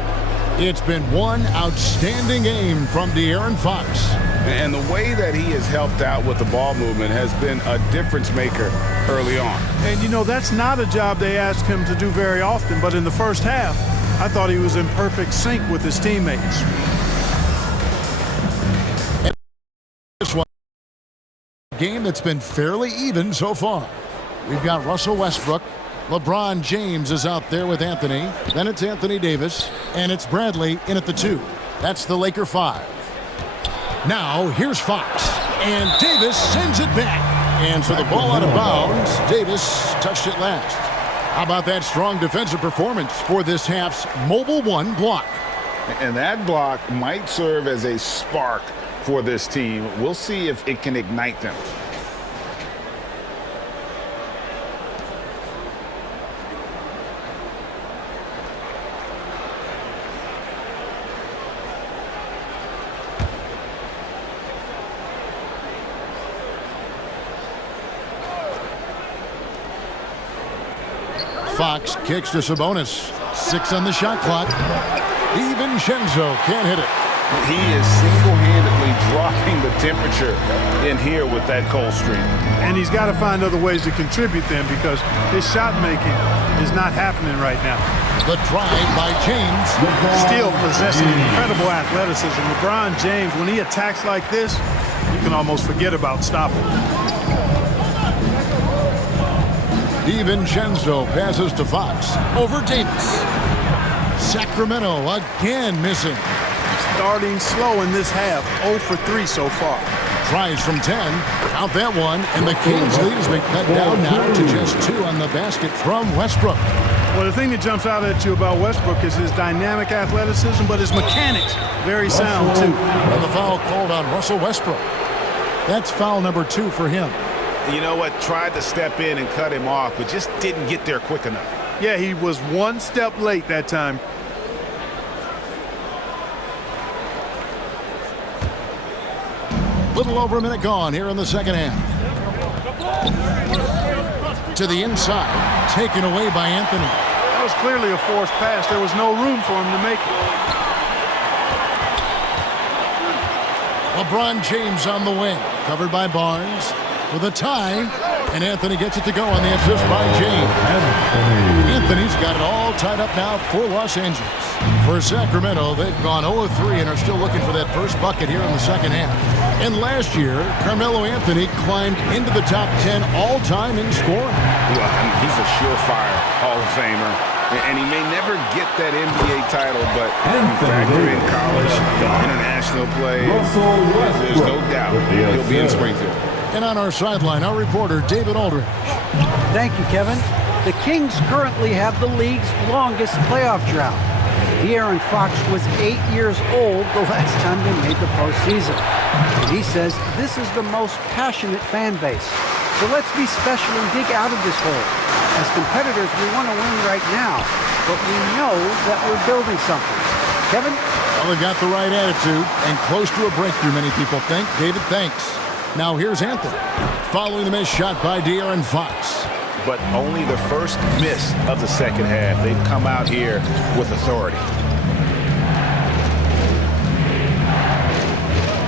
It's been one outstanding game from De'Aaron Fox. And the way that he has helped out with the ball movement has been a difference maker early on. And you know, that's not a job they ask him to do very often, but in the first half, I thought he was in perfect sync with his teammates. And this one, a game that's been fairly even so far. We've got Russell Westbrook. LeBron James is out there with Anthony. Then it's Anthony Davis. And it's Bradley in at the 2. That's the Laker 5. Now, here's Fox. And Davis sends it back. And so the ball out of bounds. Davis touched it last. How about that strong defensive performance for this half's Mobile One block? And that block might serve as a spark for this team. We'll see if it can ignite them. Fox kicks to Sabonis. 6 on the shot clock. DiVincenzo can't hit it. He is single-handedly dropping the temperature in here with that cold streak. And he's got to find other ways to contribute then, because his shot making is not happening right now. The drive by James. Still possessing incredible athleticism. LeBron James, when he attacks like this, you can almost forget about stopping. DiVincenzo passes to Fox. Over Davis. Sacramento again missing. Starting slow in this half, 0 for 3 so far. Tries from 10, count that one, and the Kings lead has been cut down now to just 2 on the basket from Westbrook. Well, the thing that jumps out at you about Westbrook is his dynamic athleticism, but his mechanics, very sound too. And the foul called on Russell Westbrook. That's foul number 2 for him. You know what? Tried to step in and cut him off, but just didn't get there quick enough. Yeah, he was one step late that time. Little over a minute gone here in the second half. To the inside, taken away by Anthony. That was clearly a forced pass. There was no room for him to make it. LeBron James on the wing, covered by Barnes for the tie, and Anthony gets it to go on the assist by James. Anthony's got it all tied up now for Los Angeles. For Sacramento, they've gone 0-3 and are still looking for that first bucket here in the second half. And last year, Carmelo Anthony climbed into the top 10 all-time in scoring. Well, I mean, he's a surefire Hall of Famer. And he may never get that NBA title, but you factor in college, international play, there's no doubt he'll be in Springfield. And on our sideline, our reporter, David Aldridge. Thank you, Kevin. The Kings currently have the league's longest playoff drought. De'Aaron Fox was 8 years old the last time they made the postseason. And he says this is the most passionate fan base. So let's be special and dig out of this hole. As competitors, we want to win right now, but we know that we're building something. Kevin? Well, they've got the right attitude and close to a breakthrough, many people think. David, thanks. Now here's Anthony, following the missed shot by De'Aaron Fox. But only the first miss of the second half. They've come out here with authority.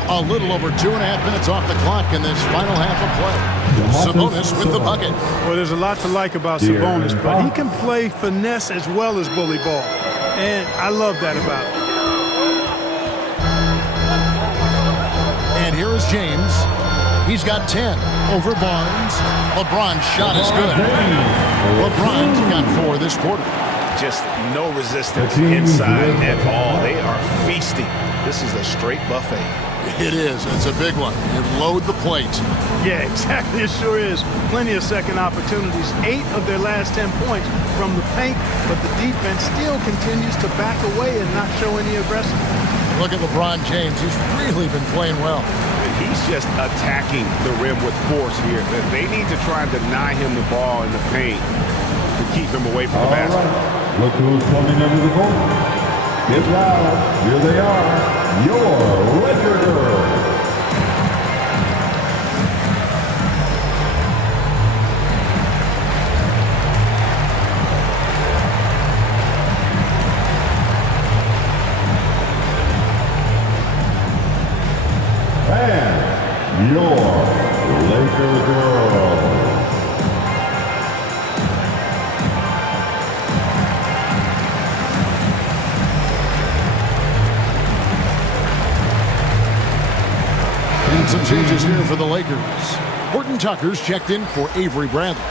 A little over 2.5 minutes off the clock in this final half of play. Sabonis with the bucket. Well, there's a lot to like about Sabonis, but he can play finesse as well as bully ball. And I love that about him. And here is James. He's got 10 over Barnes. LeBron's shot is good. LeBron's got 4 this quarter. Just no resistance inside at all. They are feasting. This is a straight buffet. It is. It's a big one. You load the plate. Yeah, exactly. It sure is. Plenty of second opportunities. 8 of their last 10 points from the paint, but the defense still continues to back away and not show any aggressiveness. Look at LeBron James. He's really been playing well. He's just attacking the rim with force here. They need to try and deny him the ball in the paint to keep him away from the basket. Right. Look who's coming under the goal. Get loud. Here they are. Your Laker Girls. And your Laker Girls. And some changes here for the Lakers. Horton Tucker's checked in for Avery Bradley.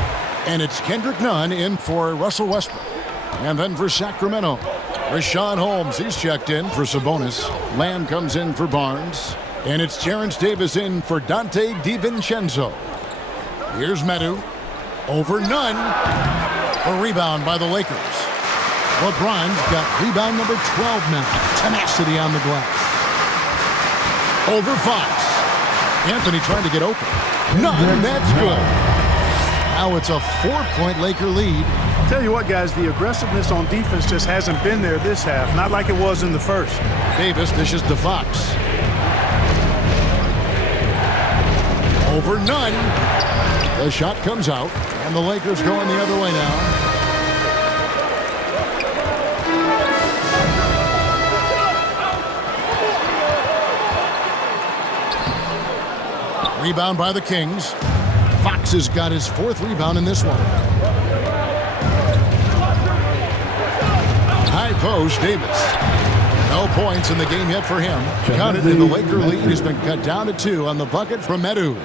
And it's Kendrick Nunn in for Russell Westbrook. And then for Sacramento, Rashawn Holmes, he's checked in for Sabonis. Lamb comes in for Barnes. And it's Terrence Davis in for Dante DiVincenzo. Here's Medu. Over none. A rebound by the Lakers. LeBron's got rebound number 12 now. Tenacity on the glass. Over Fox. Anthony trying to get open. None. That's good. Now it's a 4-point Laker lead. Tell you what, guys, the aggressiveness on defense just hasn't been there this half. Not like it was in the first. Davis dishes to Fox. Over none. The shot comes out, and the Lakers going the other way now. Rebound by the Kings. Fox has got his 4th rebound in this one. High post, Davis. No points in the game yet for him. Counted, and the Laker lead has been cut down to 2 on the bucket from Medu.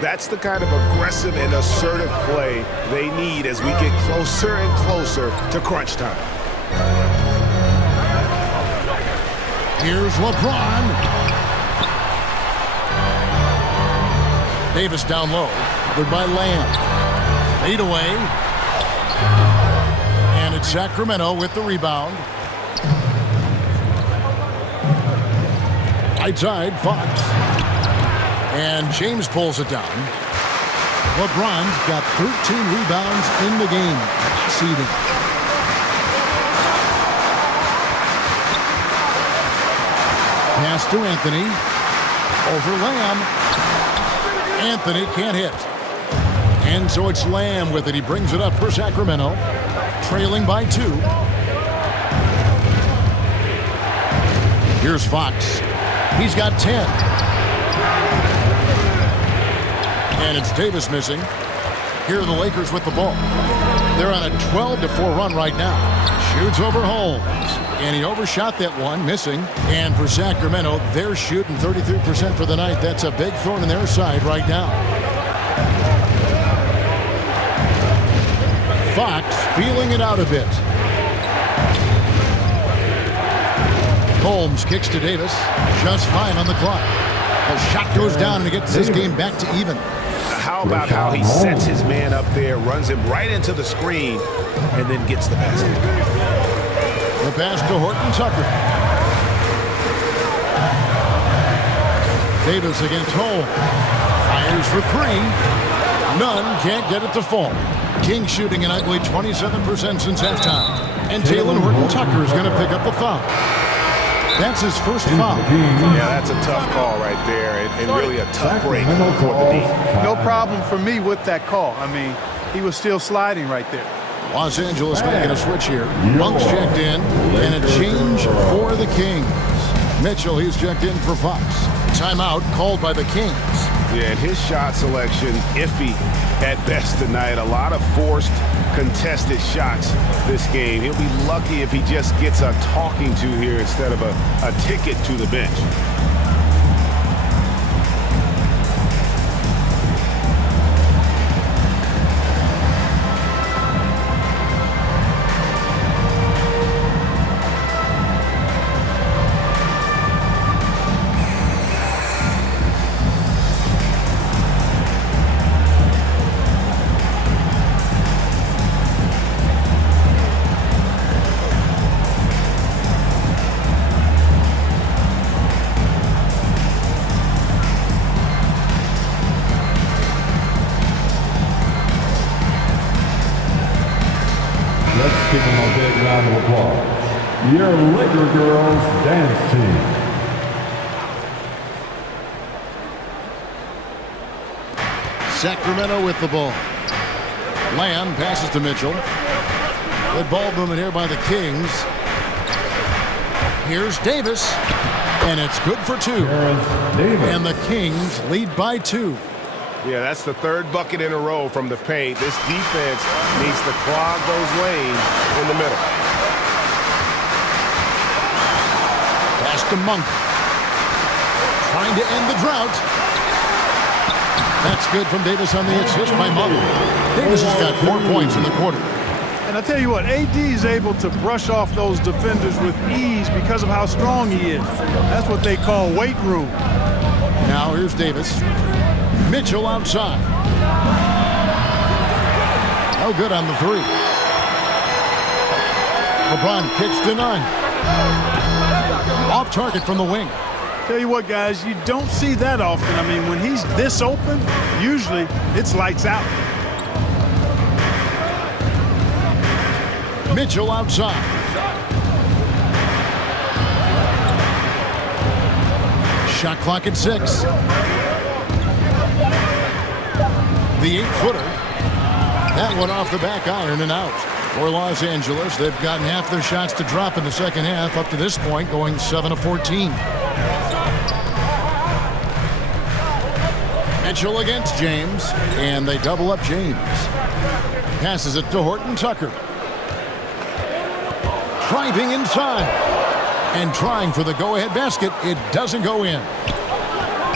That's the kind of aggressive and assertive play they need as we get closer and closer to crunch time. Here's LeBron. Davis down low, covered by Lamb. Fade away. And it's Sacramento with the rebound. Right side, Fox. And James pulls it down. LeBron's got 13 rebounds in the game. Seeding. Pass to Anthony. Over Lamb. Anthony can't hit. And so it's Lamb with it. He brings it up for Sacramento. Trailing by 2. Here's Fox. He's got 10. And it's Davis missing. Here are the Lakers with the ball. They're on a 12-4 run right now. Shoots over Holmes. And he overshot that one, missing. And for Sacramento, they're shooting 33% for the night. That's a big thorn in their side right now. Fox feeling it out a bit. Holmes kicks to Davis. Just fine on the clock. The shot goes down and it gets this game back to even. How about how he sets his man up there, runs him right into the screen, and then gets the basket. The pass to Horton Tucker. Davis against Holmes. Fires for 3. None, can't get it to fall. King shooting an ugly 27% since halftime. And Jalen Horton Tucker is going to pick up the foul. That's his first foul. Yeah, that's a tough call right there, and really a tough break for the D. No problem for me with that call. I mean, he was still sliding right there. Los Angeles making a switch here. Monk's checked in, and a change for the Kings. Mitchell, he's checked in for Fox. Timeout called by the Kings. Yeah, and his shot selection, iffy at best tonight. A lot of forced, contested shots this game. He'll be lucky if he just gets a talking to here instead of a ticket to the bench. Let's give them a big round of applause. Your Laker Girls Dance Team. Sacramento with the ball. Lamb passes to Mitchell. Good ball movement here by the Kings. Here's Davis. And it's good for 2. And the Kings lead by 2. Yeah, that's the 3rd bucket in a row from the paint. This defense needs to clog those lanes in the middle. Pass to Monk. Trying to end the drought. That's good from Davis on the assist by Monk. Davis has got 4 points in the quarter. And And I tell you what, AD is able to brush off those defenders with ease because of how strong he is. That's what they call weight room. Now here's Davis. Mitchell outside. No good on the three. LeBron kicks to none. Off target from the wing. Tell you what, guys, you don't see that often. I mean, when he's this open, usually it's lights out. Mitchell outside. Shot clock at 6. The 8-footer. That one off the back iron and out. For Los Angeles, they've gotten half their shots to drop in the second half up to this point, going 7 of 14. Mitchell against James, and they double up James. Passes it to Horton Tucker. Driving inside and trying for the go-ahead basket. It doesn't go in.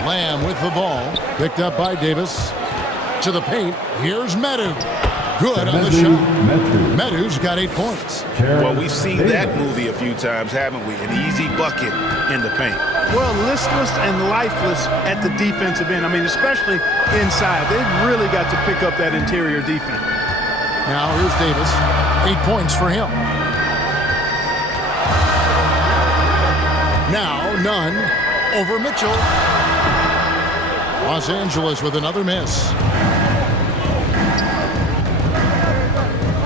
Lamb with the ball, picked up by Davis. To the paint, here's Medu. Good on the shot. Medu's got 8 points. Well, we've seen that movie a few times, haven't we? An easy bucket in the paint. Well, listless and lifeless at the defensive end. I mean, especially inside. They've really got to pick up that interior defense. Now here's Davis. 8 points for him. Now none over Mitchell. Los Angeles with another miss.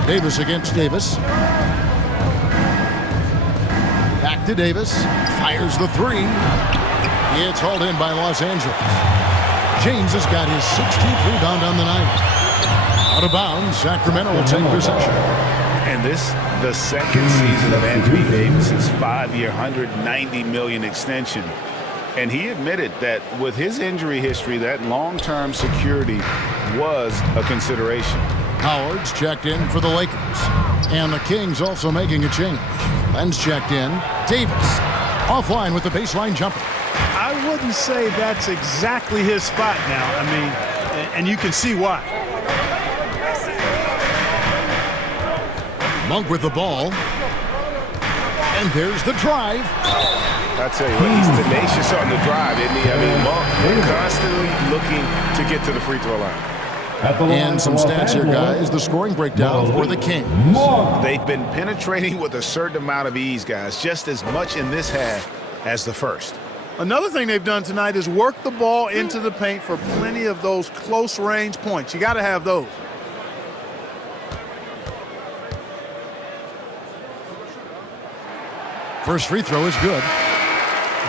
Davis against Davis. Back to Davis. Fires the three. It's hauled in by Los Angeles. James has got his 16th rebound on the night. Out of bounds, Sacramento will take possession. And this, the second season of Anthony Davis's 5-year, $190 million extension. And he admitted that with his injury history, that long-term security was a consideration. Howard's checked in for the Lakers. And the Kings also making a change. Len's checked in. Davis offline with the baseline jumper. I wouldn't say that's exactly his spot now. I mean, and you can see why. Monk with the ball. And there's the drive. I tell you what, he's tenacious on the drive, isn't he? I mean, Monk constantly looking to get to the free throw line. And some stats here, guys. The scoring breakdown for the Kings. They've been penetrating with a certain amount of ease, guys, just as much in this half as the first. Another thing they've done tonight is work the ball into the paint for plenty of those close-range points. You got to have those. First free throw is good.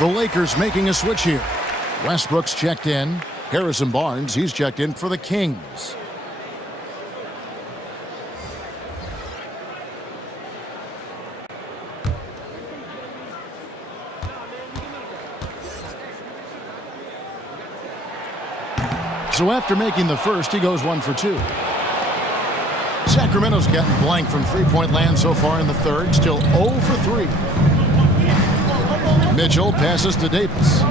The Lakers making a switch here. Westbrook's checked in. Harrison Barnes, he's checked in for the Kings. So after making the first, he goes 1 for 2. Sacramento's gotten blank from three-point land so far in the third, still 0 for 3. Mitchell passes to Davis.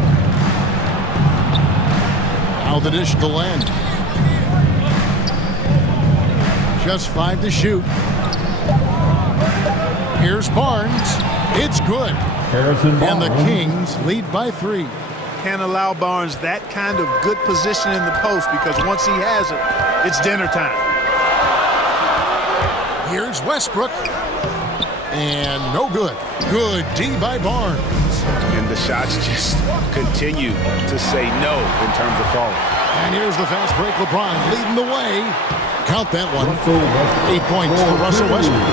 Now the dish to Len. Just 5 to shoot. Here's Barnes. It's good. And the Kings lead by 3. Can't allow Barnes that kind of good position in the post because once he has it, it's dinner time. Here's Westbrook. And no good. Good D by Barnes. And the shots just continue to say no in terms of falling. And here's the fast break. LeBron leading the way. Count that one. 8 points for Russell Westbrook.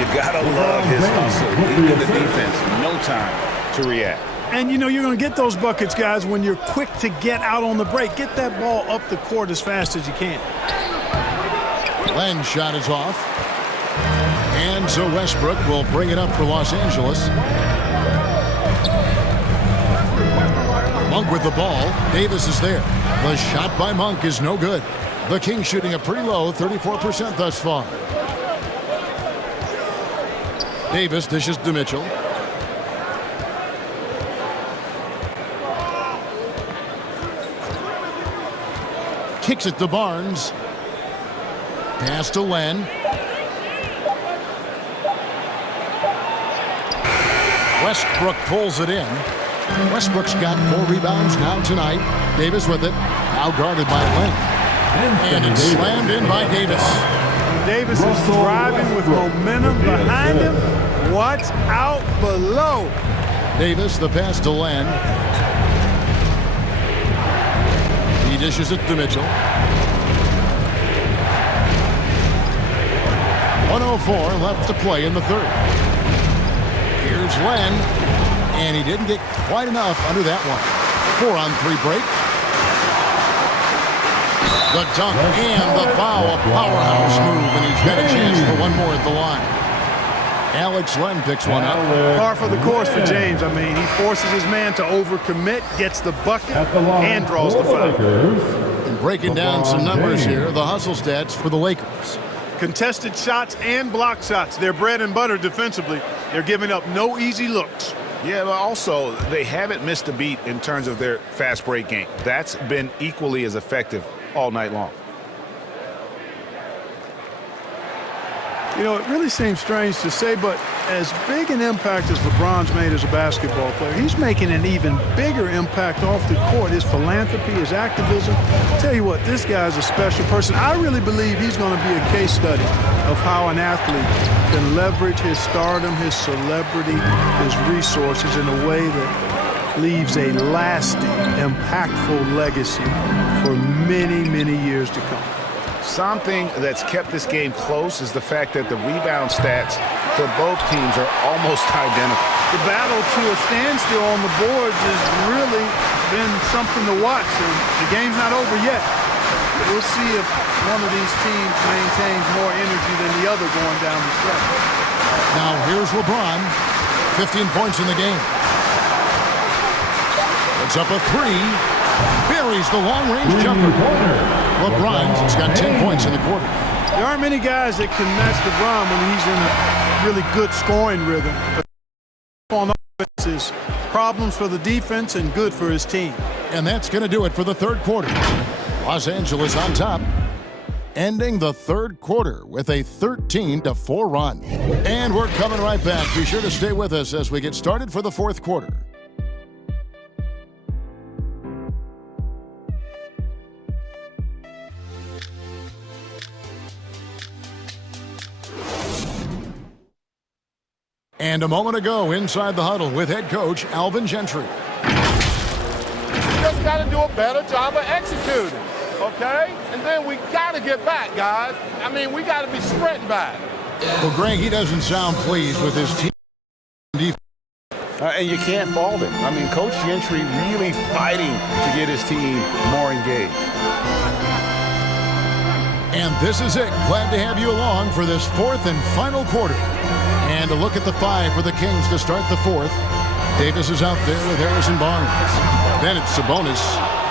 You gotta love his hustle. Leading the defense. No time to react. And you know you're going to get those buckets, guys, when you're quick to get out on the break. Get that ball up the court as fast as you can. Len's shot is off. And so Westbrook will bring it up for Los Angeles. Monk with the ball. Davis is there. The shot by Monk is no good. The Kings shooting a pretty low 34% thus far. Davis dishes to Mitchell. Kicks it to Barnes. Pass to Len. Westbrook pulls it in. Westbrook's got 4 rebounds now tonight. Davis with it. Now guarded by Len. And it's slammed in by Davis. Davis is driving with momentum behind him. Watch out below. Davis, the pass to Len. He dishes it to Mitchell. 1:04 left to play in the third. Here's Len, and he didn't get quite enough under that one. 4-on-3 break. The dunk and the foul, a powerhouse move, and he's got a chance for one more at the line. Alex Len picks one up. Par for the course for James. I mean, he forces his man to overcommit, gets the bucket, and draws the foul. And breaking down some numbers here, the hustle stats for the Lakers. Contested shots and block shots. They're bread and butter defensively. They're giving up no easy looks. Yeah, but also they haven't missed a beat in terms of their fast break game. That's been equally as effective all night long. You know, it really seems strange to say, but as big an impact as LeBron's made as a basketball player, he's making an even bigger impact off the court. His philanthropy, his activism. I'll tell you what, this guy's a special person. I really believe he's going to be a case study of how an athlete can leverage his stardom, his celebrity, his resources in a way that leaves a lasting, impactful legacy for many, many years to come. Something that's kept this game close is the fact that the rebound stats for both teams are almost identical. The battle to a standstill on the boards has really been something to watch. And the game's not over yet. We'll see if one of these teams maintains more energy than the other going down the stretch. Now here's LeBron, 15 points in the game. It's up a 3. Buries the long-range jumper. LeBron's got 10 points in the quarter. There aren't many guys that can match LeBron when he's in a really good scoring rhythm. On offense is problems for the defense and good for his team. And that's going to do it for the third quarter. Los Angeles on top, ending the third quarter with a 13-4 run. And we're coming right back. Be sure to stay with us as we get started for the fourth quarter. And a moment ago, inside the huddle with head coach Alvin Gentry. We just got to do a better job of executing, okay? And then we got to get back, guys. I mean, we got to be sprinting back. Well, Greg, he doesn't sound pleased with his team defense. And you can't fault him. I mean, Coach Gentry really fighting to get his team more engaged. And this is it. Glad to have you along for this fourth and final quarter. And a look at the 5 for the Kings to start the fourth. Davis is out there with Harrison Barnes. Then it's Sabonis.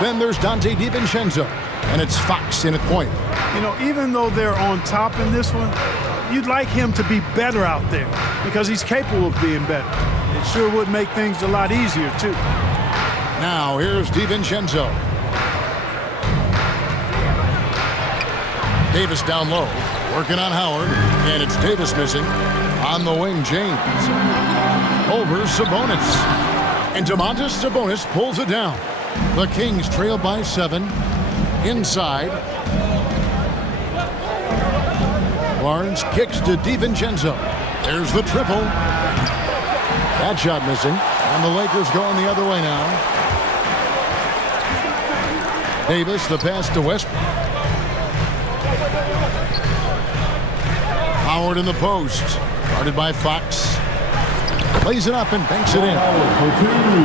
Then there's Donte DiVincenzo. And it's Fox in at point. You know, even though they're on top in this one, you'd like him to be better out there because he's capable of being better. It sure would make things a lot easier, too. Now, here's DiVincenzo. Davis down low, working on Howard, and it's Davis missing. On the wing, James. Over Sabonis. And Domantas Sabonis pulls it down. The Kings trail by 7. Inside. Barnes kicks to DiVincenzo. There's the triple. That shot missing. And the Lakers going the other way now. Davis, the pass to Westbrook. Howard in the post. Guarded by Fox. Plays it up and banks it in.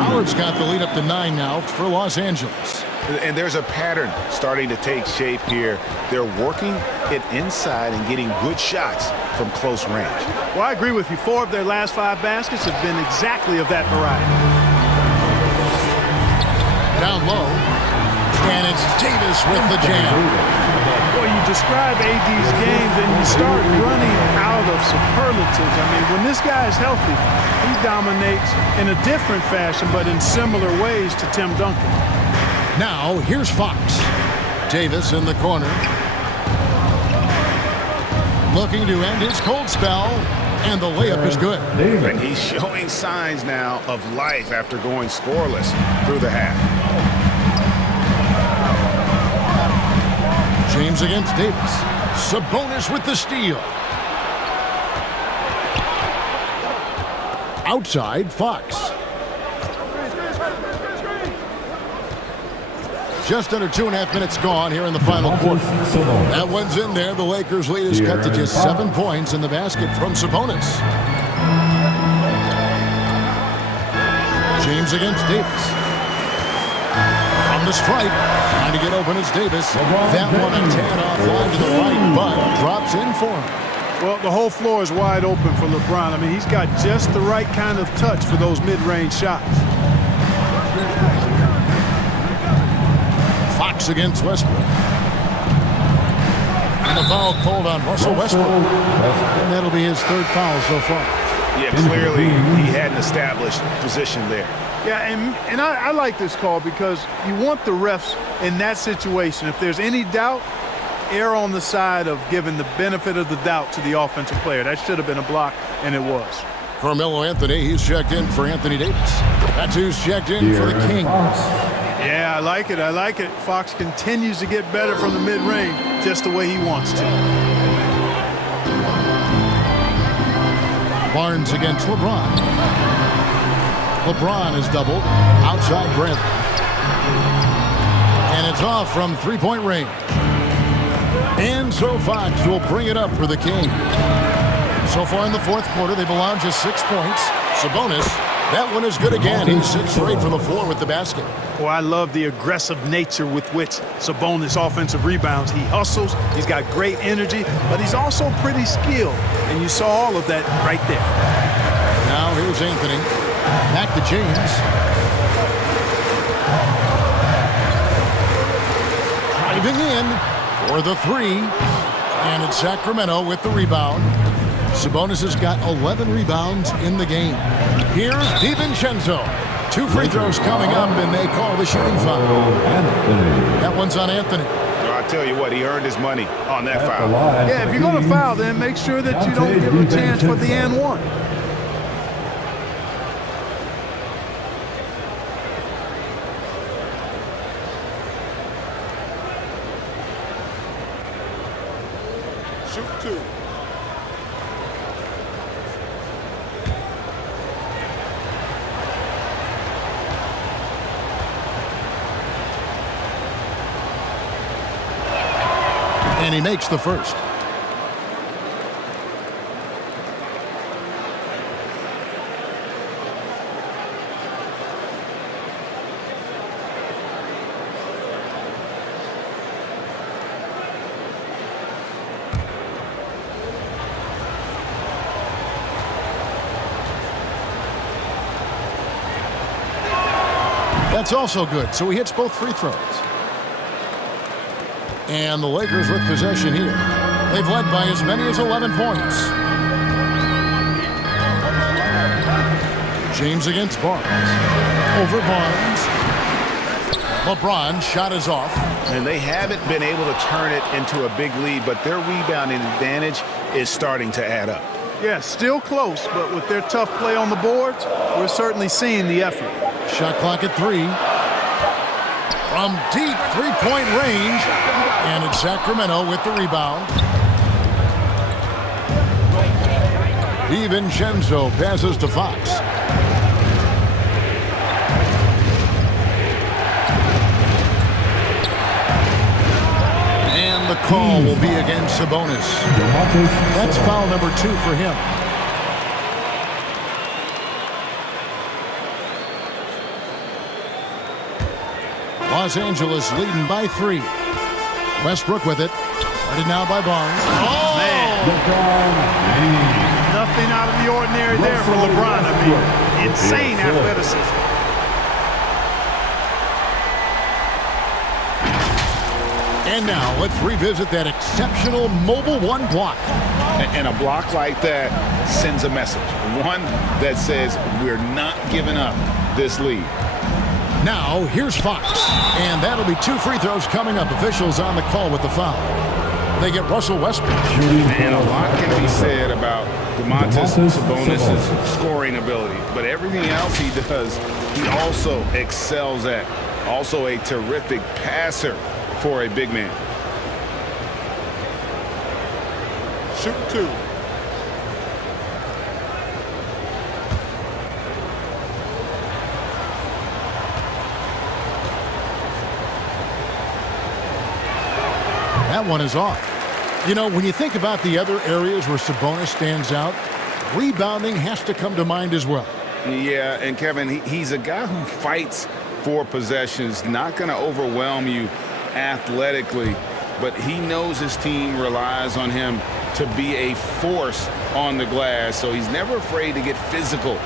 Howard's got the lead up to 9 now for Los Angeles. And there's a pattern starting to take shape here. They're working it inside and getting good shots from close range. Well, I agree with you. 4 of their last 5 baskets have been exactly of that variety. Down low. And it's Davis with the jam. Boy, you describe AD's games and you start running out of superlatives. I mean, when this guy is healthy, he dominates in a different fashion, but in similar ways to Tim Duncan. Now, here's Fox. Davis in the corner. Looking to end his cold spell. And the layup is good. And he's showing signs now of life after going scoreless through the half. James against Davis. Sabonis with the steal. Outside, Fox. Just under 2.5 minutes gone here in the final quarter. That one's in there. The Lakers' lead is cut to just 7 points in the basket from Sabonis. James against Davis. From the stripe. Trying to get open is Davis. That one a tan offline to the right, but drops in for him. Well, the whole floor is wide open for LeBron. I mean, he's got just the right kind of touch for those mid-range shots. Fox against Westbrook. And the foul called on Russell Westbrook. And that'll be his 3rd foul so far. Yeah, clearly he had an established position there. Yeah, and I like this call because you want the refs in that situation. If there's any doubt, err on the side of giving the benefit of the doubt to the offensive player. That should have been a block, and it was. Carmelo Anthony, he's checked in for Anthony Davis. That's who's checked in for the Kings. Yeah, I like it. I like it. Fox continues to get better from the mid-range just the way he wants to. Barnes against LeBron. LeBron is doubled. Outside Bradley. And it's off from 3-point range. And so Fox will bring it up for the Kings. So far in the 4th quarter, they've allowed just 6 points. Sabonis, that one is good again. He's 6 for 8 from the floor with the basket. Well, I love the aggressive nature with which Sabonis offensive rebounds. He hustles, he's got great energy, but he's also pretty skilled. And you saw all of that right there. Now here's Anthony. Back to James. Driving in for the 3. And it's Sacramento with the rebound. Sabonis has got 11 rebounds in the game. Here's DiVincenzo. 2 free throws coming up, and they call the shooting foul. That one's on Anthony. I'll tell you what, he earned his money on that foul. Yeah, if you're going to foul, then make sure that you don't give him a chance for the and one. Shoot 2. And he makes the first. That's also good, so he hits both free throws. And the Lakers with possession here. They've led by as many as 11 points. James against Barnes. Over Barnes. LeBron's shot is off. And they haven't been able to turn it into a big lead, but their rebounding advantage is starting to add up. Yeah, still close, but with their tough play on the boards, we're certainly seeing the effort. Shot clock at 3. From deep 3-point range. And it's Sacramento with the rebound. DiVincenzo passes to Fox. And the call will be against Sabonis. That's foul number 2 for him. Los Angeles leading by 3. Westbrook with it. Guarded now by Barnes. Oh, man. Nothing out of the ordinary there for LeBron. I mean, insane athleticism. And now let's revisit that exceptional mobile 1 block. And a block like that sends a message. One that says we're not giving up this lead. Now, here's Fox. And that'll be 2 free throws coming up. Officials on the call with the foul. they get Russell Westbrook. And a lot can be said about Domantas Sabonis' scoring ability, but everything else he does, he also excels at. Also a terrific passer for a big man. Shoot two. That one is off. You know, when you think about the other areas where Sabonis stands out, rebounding has to come to mind as well. Yeah, and Kevin, he's a guy who fights for possessions, not going to overwhelm you athletically, but he knows his team relies on him to be a force on the glass, so he's never afraid to get physical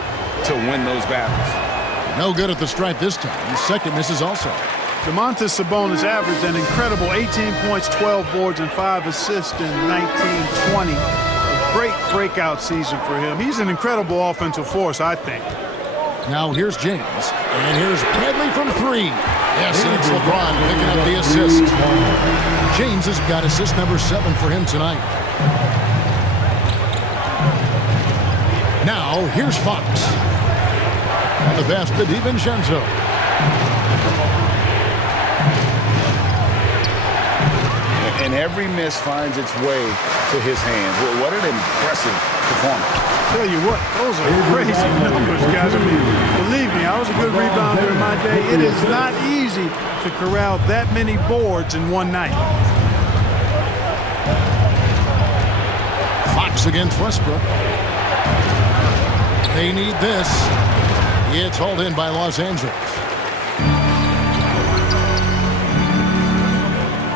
to win those battles. No good at the stripe this time. His second misses also. Domantas Sabonis averaged an incredible 18 points, 12 boards, and 5 assists in 19-20. A great breakout season for him. He's an incredible offensive force, I think. Now here's James, and here's Bradley from three. Yes, and it's LeBron picking up the assist. James has got assist number 7 for him tonight. Now here's Fox. And the pass to DiVincenzo. And every miss finds its way to his hands. Well, what an impressive performance. Tell you what, those are crazy numbers, guys. I mean, believe me, I was a good rebounder in my day. It is not easy to corral that many boards in one night. Fox against Westbrook. They need this. It's hauled in by Los Angeles.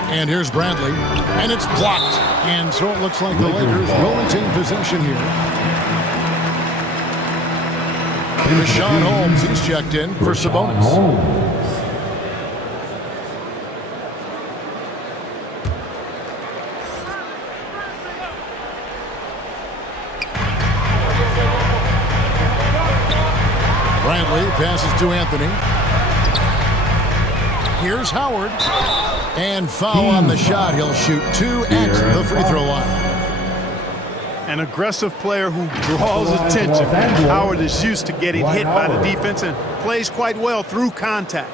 And here's Bradley, and it's blocked. And so it looks like the Lakers will retain possession here. Rashawn Holmes, he's checked in for Sabonis. Bradley passes to Anthony. Here's Howard. And foul on the shot. He'll shoot 2 at the free throw line. An aggressive player who draws attention. Howard is used to getting hit by the defense and plays quite well through contact.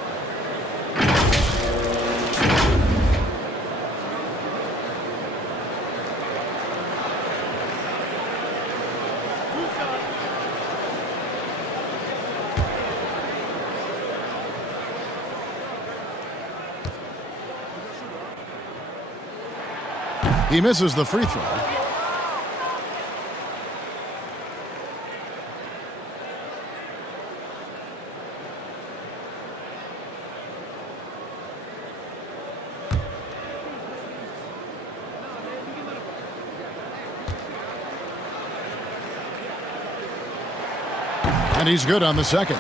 He misses the free throw. And he's good on the second.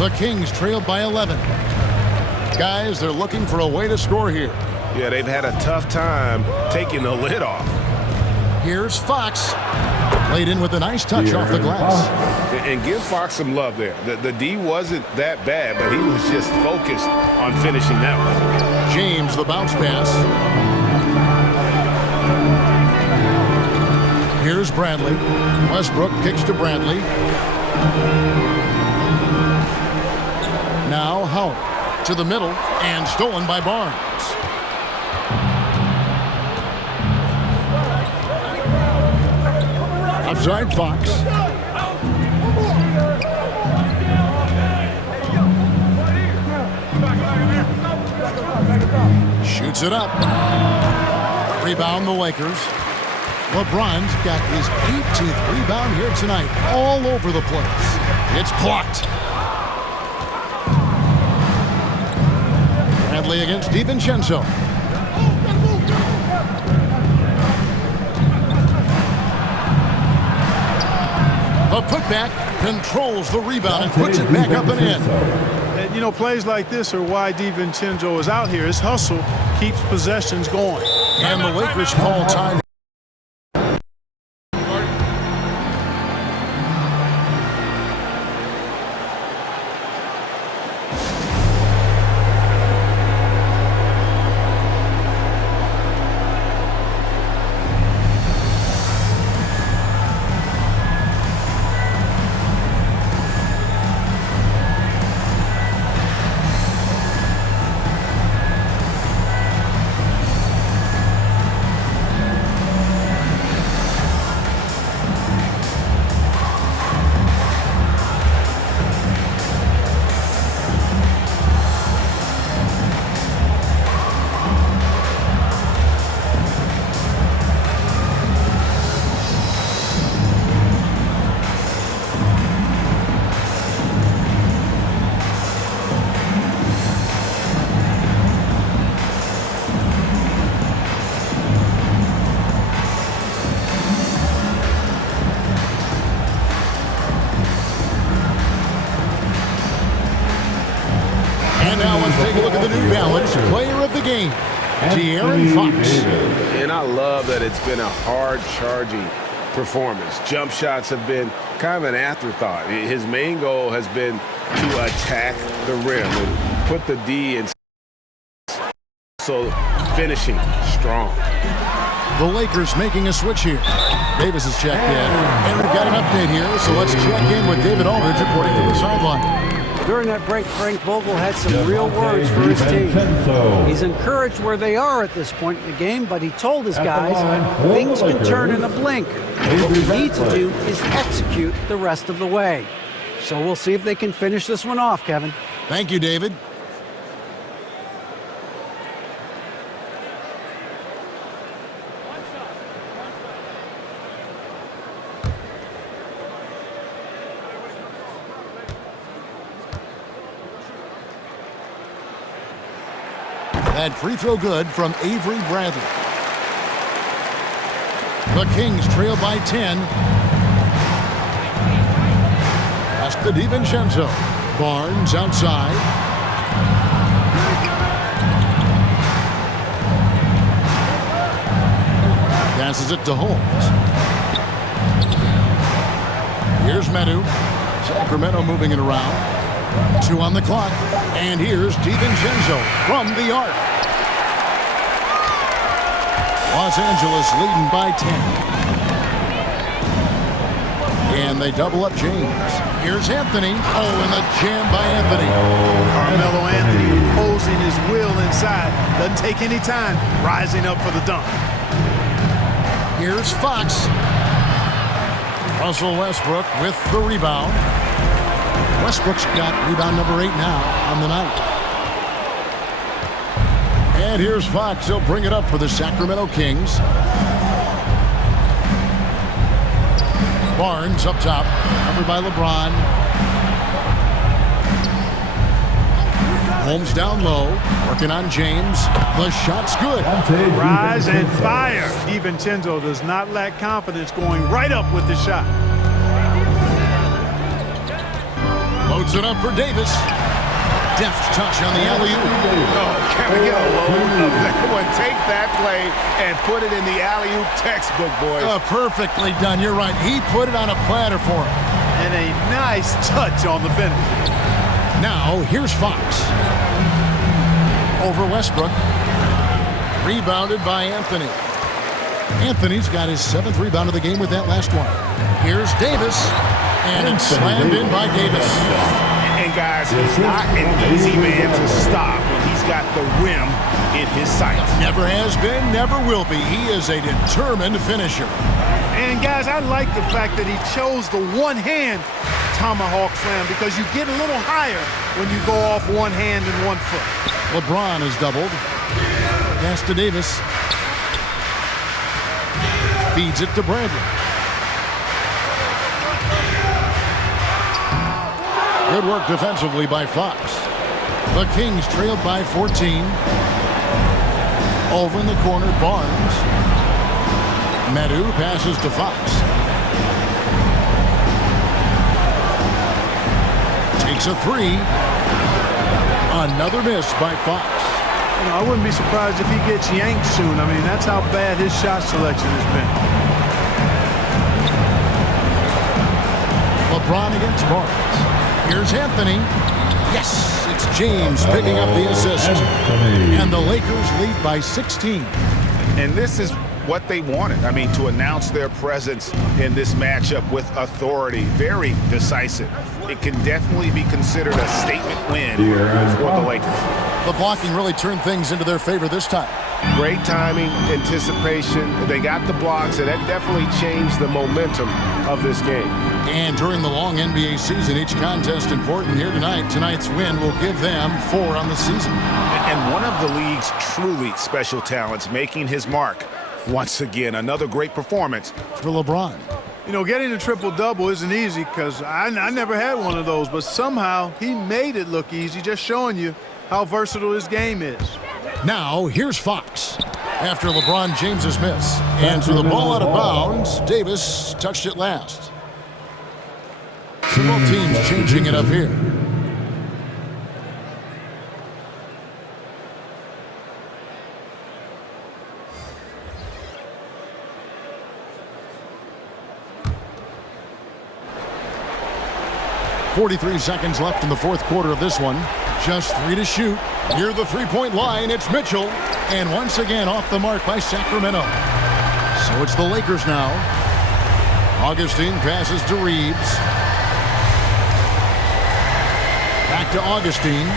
The Kings trailed by 11. Guys, they're looking for a way to score here. Yeah, they've had a tough time taking the lid off. Here's Fox. Laid in with a nice touch off the glass. And give Fox some love there. The D wasn't that bad, but he was just focused on finishing that one. James, the bounce pass. Here's Bradley. Westbrook kicks to Bradley. Now Howard to the middle and stolen by Barnes. Outside Fox. Shoots it up. Rebound the Lakers. LeBron's got his 18th rebound here tonight, all over the place. It's blocked. Bradley against DiVincenzo. The putback controls the rebound and puts it back up and in. And, you know, plays like this are why DiVincenzo is out here. His hustle keeps possessions going. And the Lakers call time. And now let's take a look at the New Balance player of the game, De'Aaron Fox. And I love that it's been a hard-charging performance. Jump shots have been kind of an afterthought. His main goal has been to attack the rim and put the D in. So finishing strong. The Lakers making a switch here. Davis is checked in. And we've got an update here, so let's check in with David Aldridge reporting from the sideline. During that break, Frank Vogel had some real words for his team. He's encouraged where they are at this point in the game, but he told his guys things can turn in a blink. What we need to do is execute the rest of the way. So we'll see if they can finish this one off, Kevin. Thank you, David. That free throw good from Avery Bradley. The Kings trail by 10. Pass to DiVincenzo. Barnes outside. Passes it to Holmes. Here's Medu. Sacramento moving it around. 2 on the clock. And here's DiVincenzo from the arc. Los Angeles leading by 10. And they double up James. Here's Anthony. Oh, and the jam by Anthony. Carmelo Anthony imposing his will inside. Doesn't take any time. Rising up for the dunk. Here's Fox. Russell Westbrook with the rebound. Westbrook's got rebound number 8 now on the night. And here's Fox. He'll bring it up for the Sacramento Kings. Barnes up top, covered by LeBron. Holmes down low, working on James. The shot's good. Rise and fire. DiVincenzo does not lack confidence, going right up with the shot. Loads it up for Davis. Deft touch on the alley-oop. Oh, can we get a load of that one? Take that play and put it in the alley-oop textbook, boys. Perfectly done. You're right. He put it on a platter for him. And a nice touch on the finish. Now, here's Fox. Over Westbrook. Rebounded by Anthony. Anthony's got his 7th rebound of the game with that last one. Here's Davis. And it's slammed in by Davis. And guys, he's not an easy man to stop when he's got the rim in his sights. Never has been, never will be. He is a determined finisher. And guys, I like the fact that he chose the one-hand tomahawk slam because you get a little higher when you go off one hand and one foot. LeBron is doubled. Pass to Davis. Feeds it to Bradley. Good work defensively by Fox. The Kings trailed by 14. Over in the corner, Barnes. Medu passes to Fox. Takes a 3. Another miss by Fox. You know, I wouldn't be surprised if he gets yanked soon. I mean, that's how bad his shot selection has been. LeBron against Barnes. Here's Anthony. Yes, it's James picking up the assist. And the Lakers lead by 16. And this is what they wanted. I mean, to announce their presence in this matchup with authority. Very decisive. It can definitely be considered a statement win for the Lakers. The blocking really turned things into their favor this time. Great timing, anticipation. They got the blocks, and that definitely changed the momentum of this game. And during the long NBA season, each contest important here tonight. Tonight's win will give them 4 on the season. And one of the league's truly special talents making his mark. Once again, another great performance for LeBron. You know, getting a triple-double isn't easy because I never had one of those, but somehow he made it look easy, just showing you how versatile his game is. Now, here's Fox. After LeBron James's miss. And so the ball out of bounds. Davis touched it last. So both teams changing it up here. 43 seconds left in the fourth quarter of this one. Just 3 to shoot. Near the three-point line, it's Mitchell. And once again off the mark by Sacramento. So it's the Lakers now. Augustine passes to Reeves. Back to Augustine.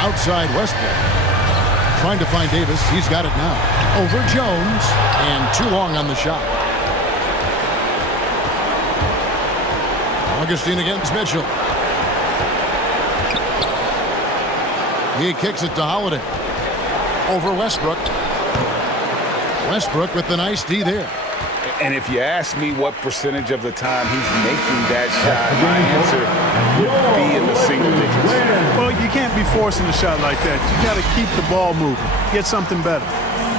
Outside Westbrook. Trying to find Davis. He's got it now. Over Jones. And too long on the shot. Augustine against Mitchell. He kicks it to Holiday. Over Westbrook. Westbrook with the nice D there. And if you ask me what percentage of the time he's making that shot, my answer would be in the single digits. Well, you can't be forcing a shot like that. You got to keep the ball moving. Get something better.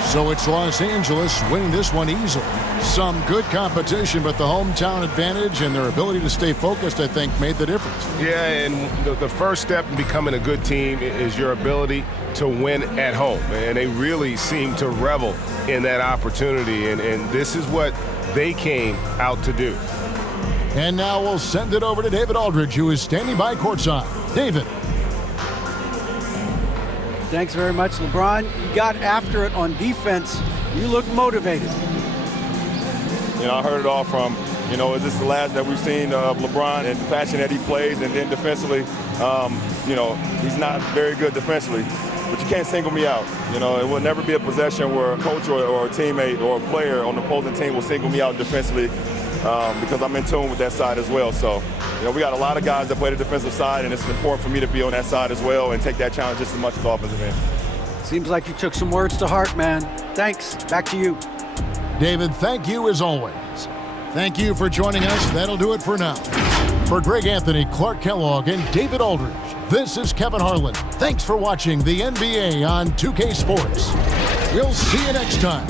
So it's Los Angeles winning this one easily. Some good competition, but the hometown advantage and their ability to stay focused, I think, made the difference. Yeah, and the first step in becoming a good team is your ability to win at home. And they really seem to revel in that opportunity. And this is what they came out to do. And now we'll send it over to David Aldridge, who is standing by courtside. David. Thanks very much, LeBron. You got after it on defense. You look motivated. You know, I heard it all from, you know, is this the last that we've seen of LeBron and the fashion that he plays, and then defensively, you know, he's not very good defensively, but you can't single me out. You know, it will never be a possession where a coach or a teammate or a player on the opposing team will single me out defensively because I'm in tune with that side as well. So, you know, we got a lot of guys that play the defensive side, and it's important for me to be on that side as well and take that challenge just as much as the offensive end. Seems like you took some words to heart, man. Thanks. Back to you. David, thank you as always. Thank you for joining us. That'll do it for now. For Greg Anthony, Clark Kellogg, and David Aldridge, this is Kevin Harlan. Thanks for watching the NBA on 2K Sports. We'll see you next time.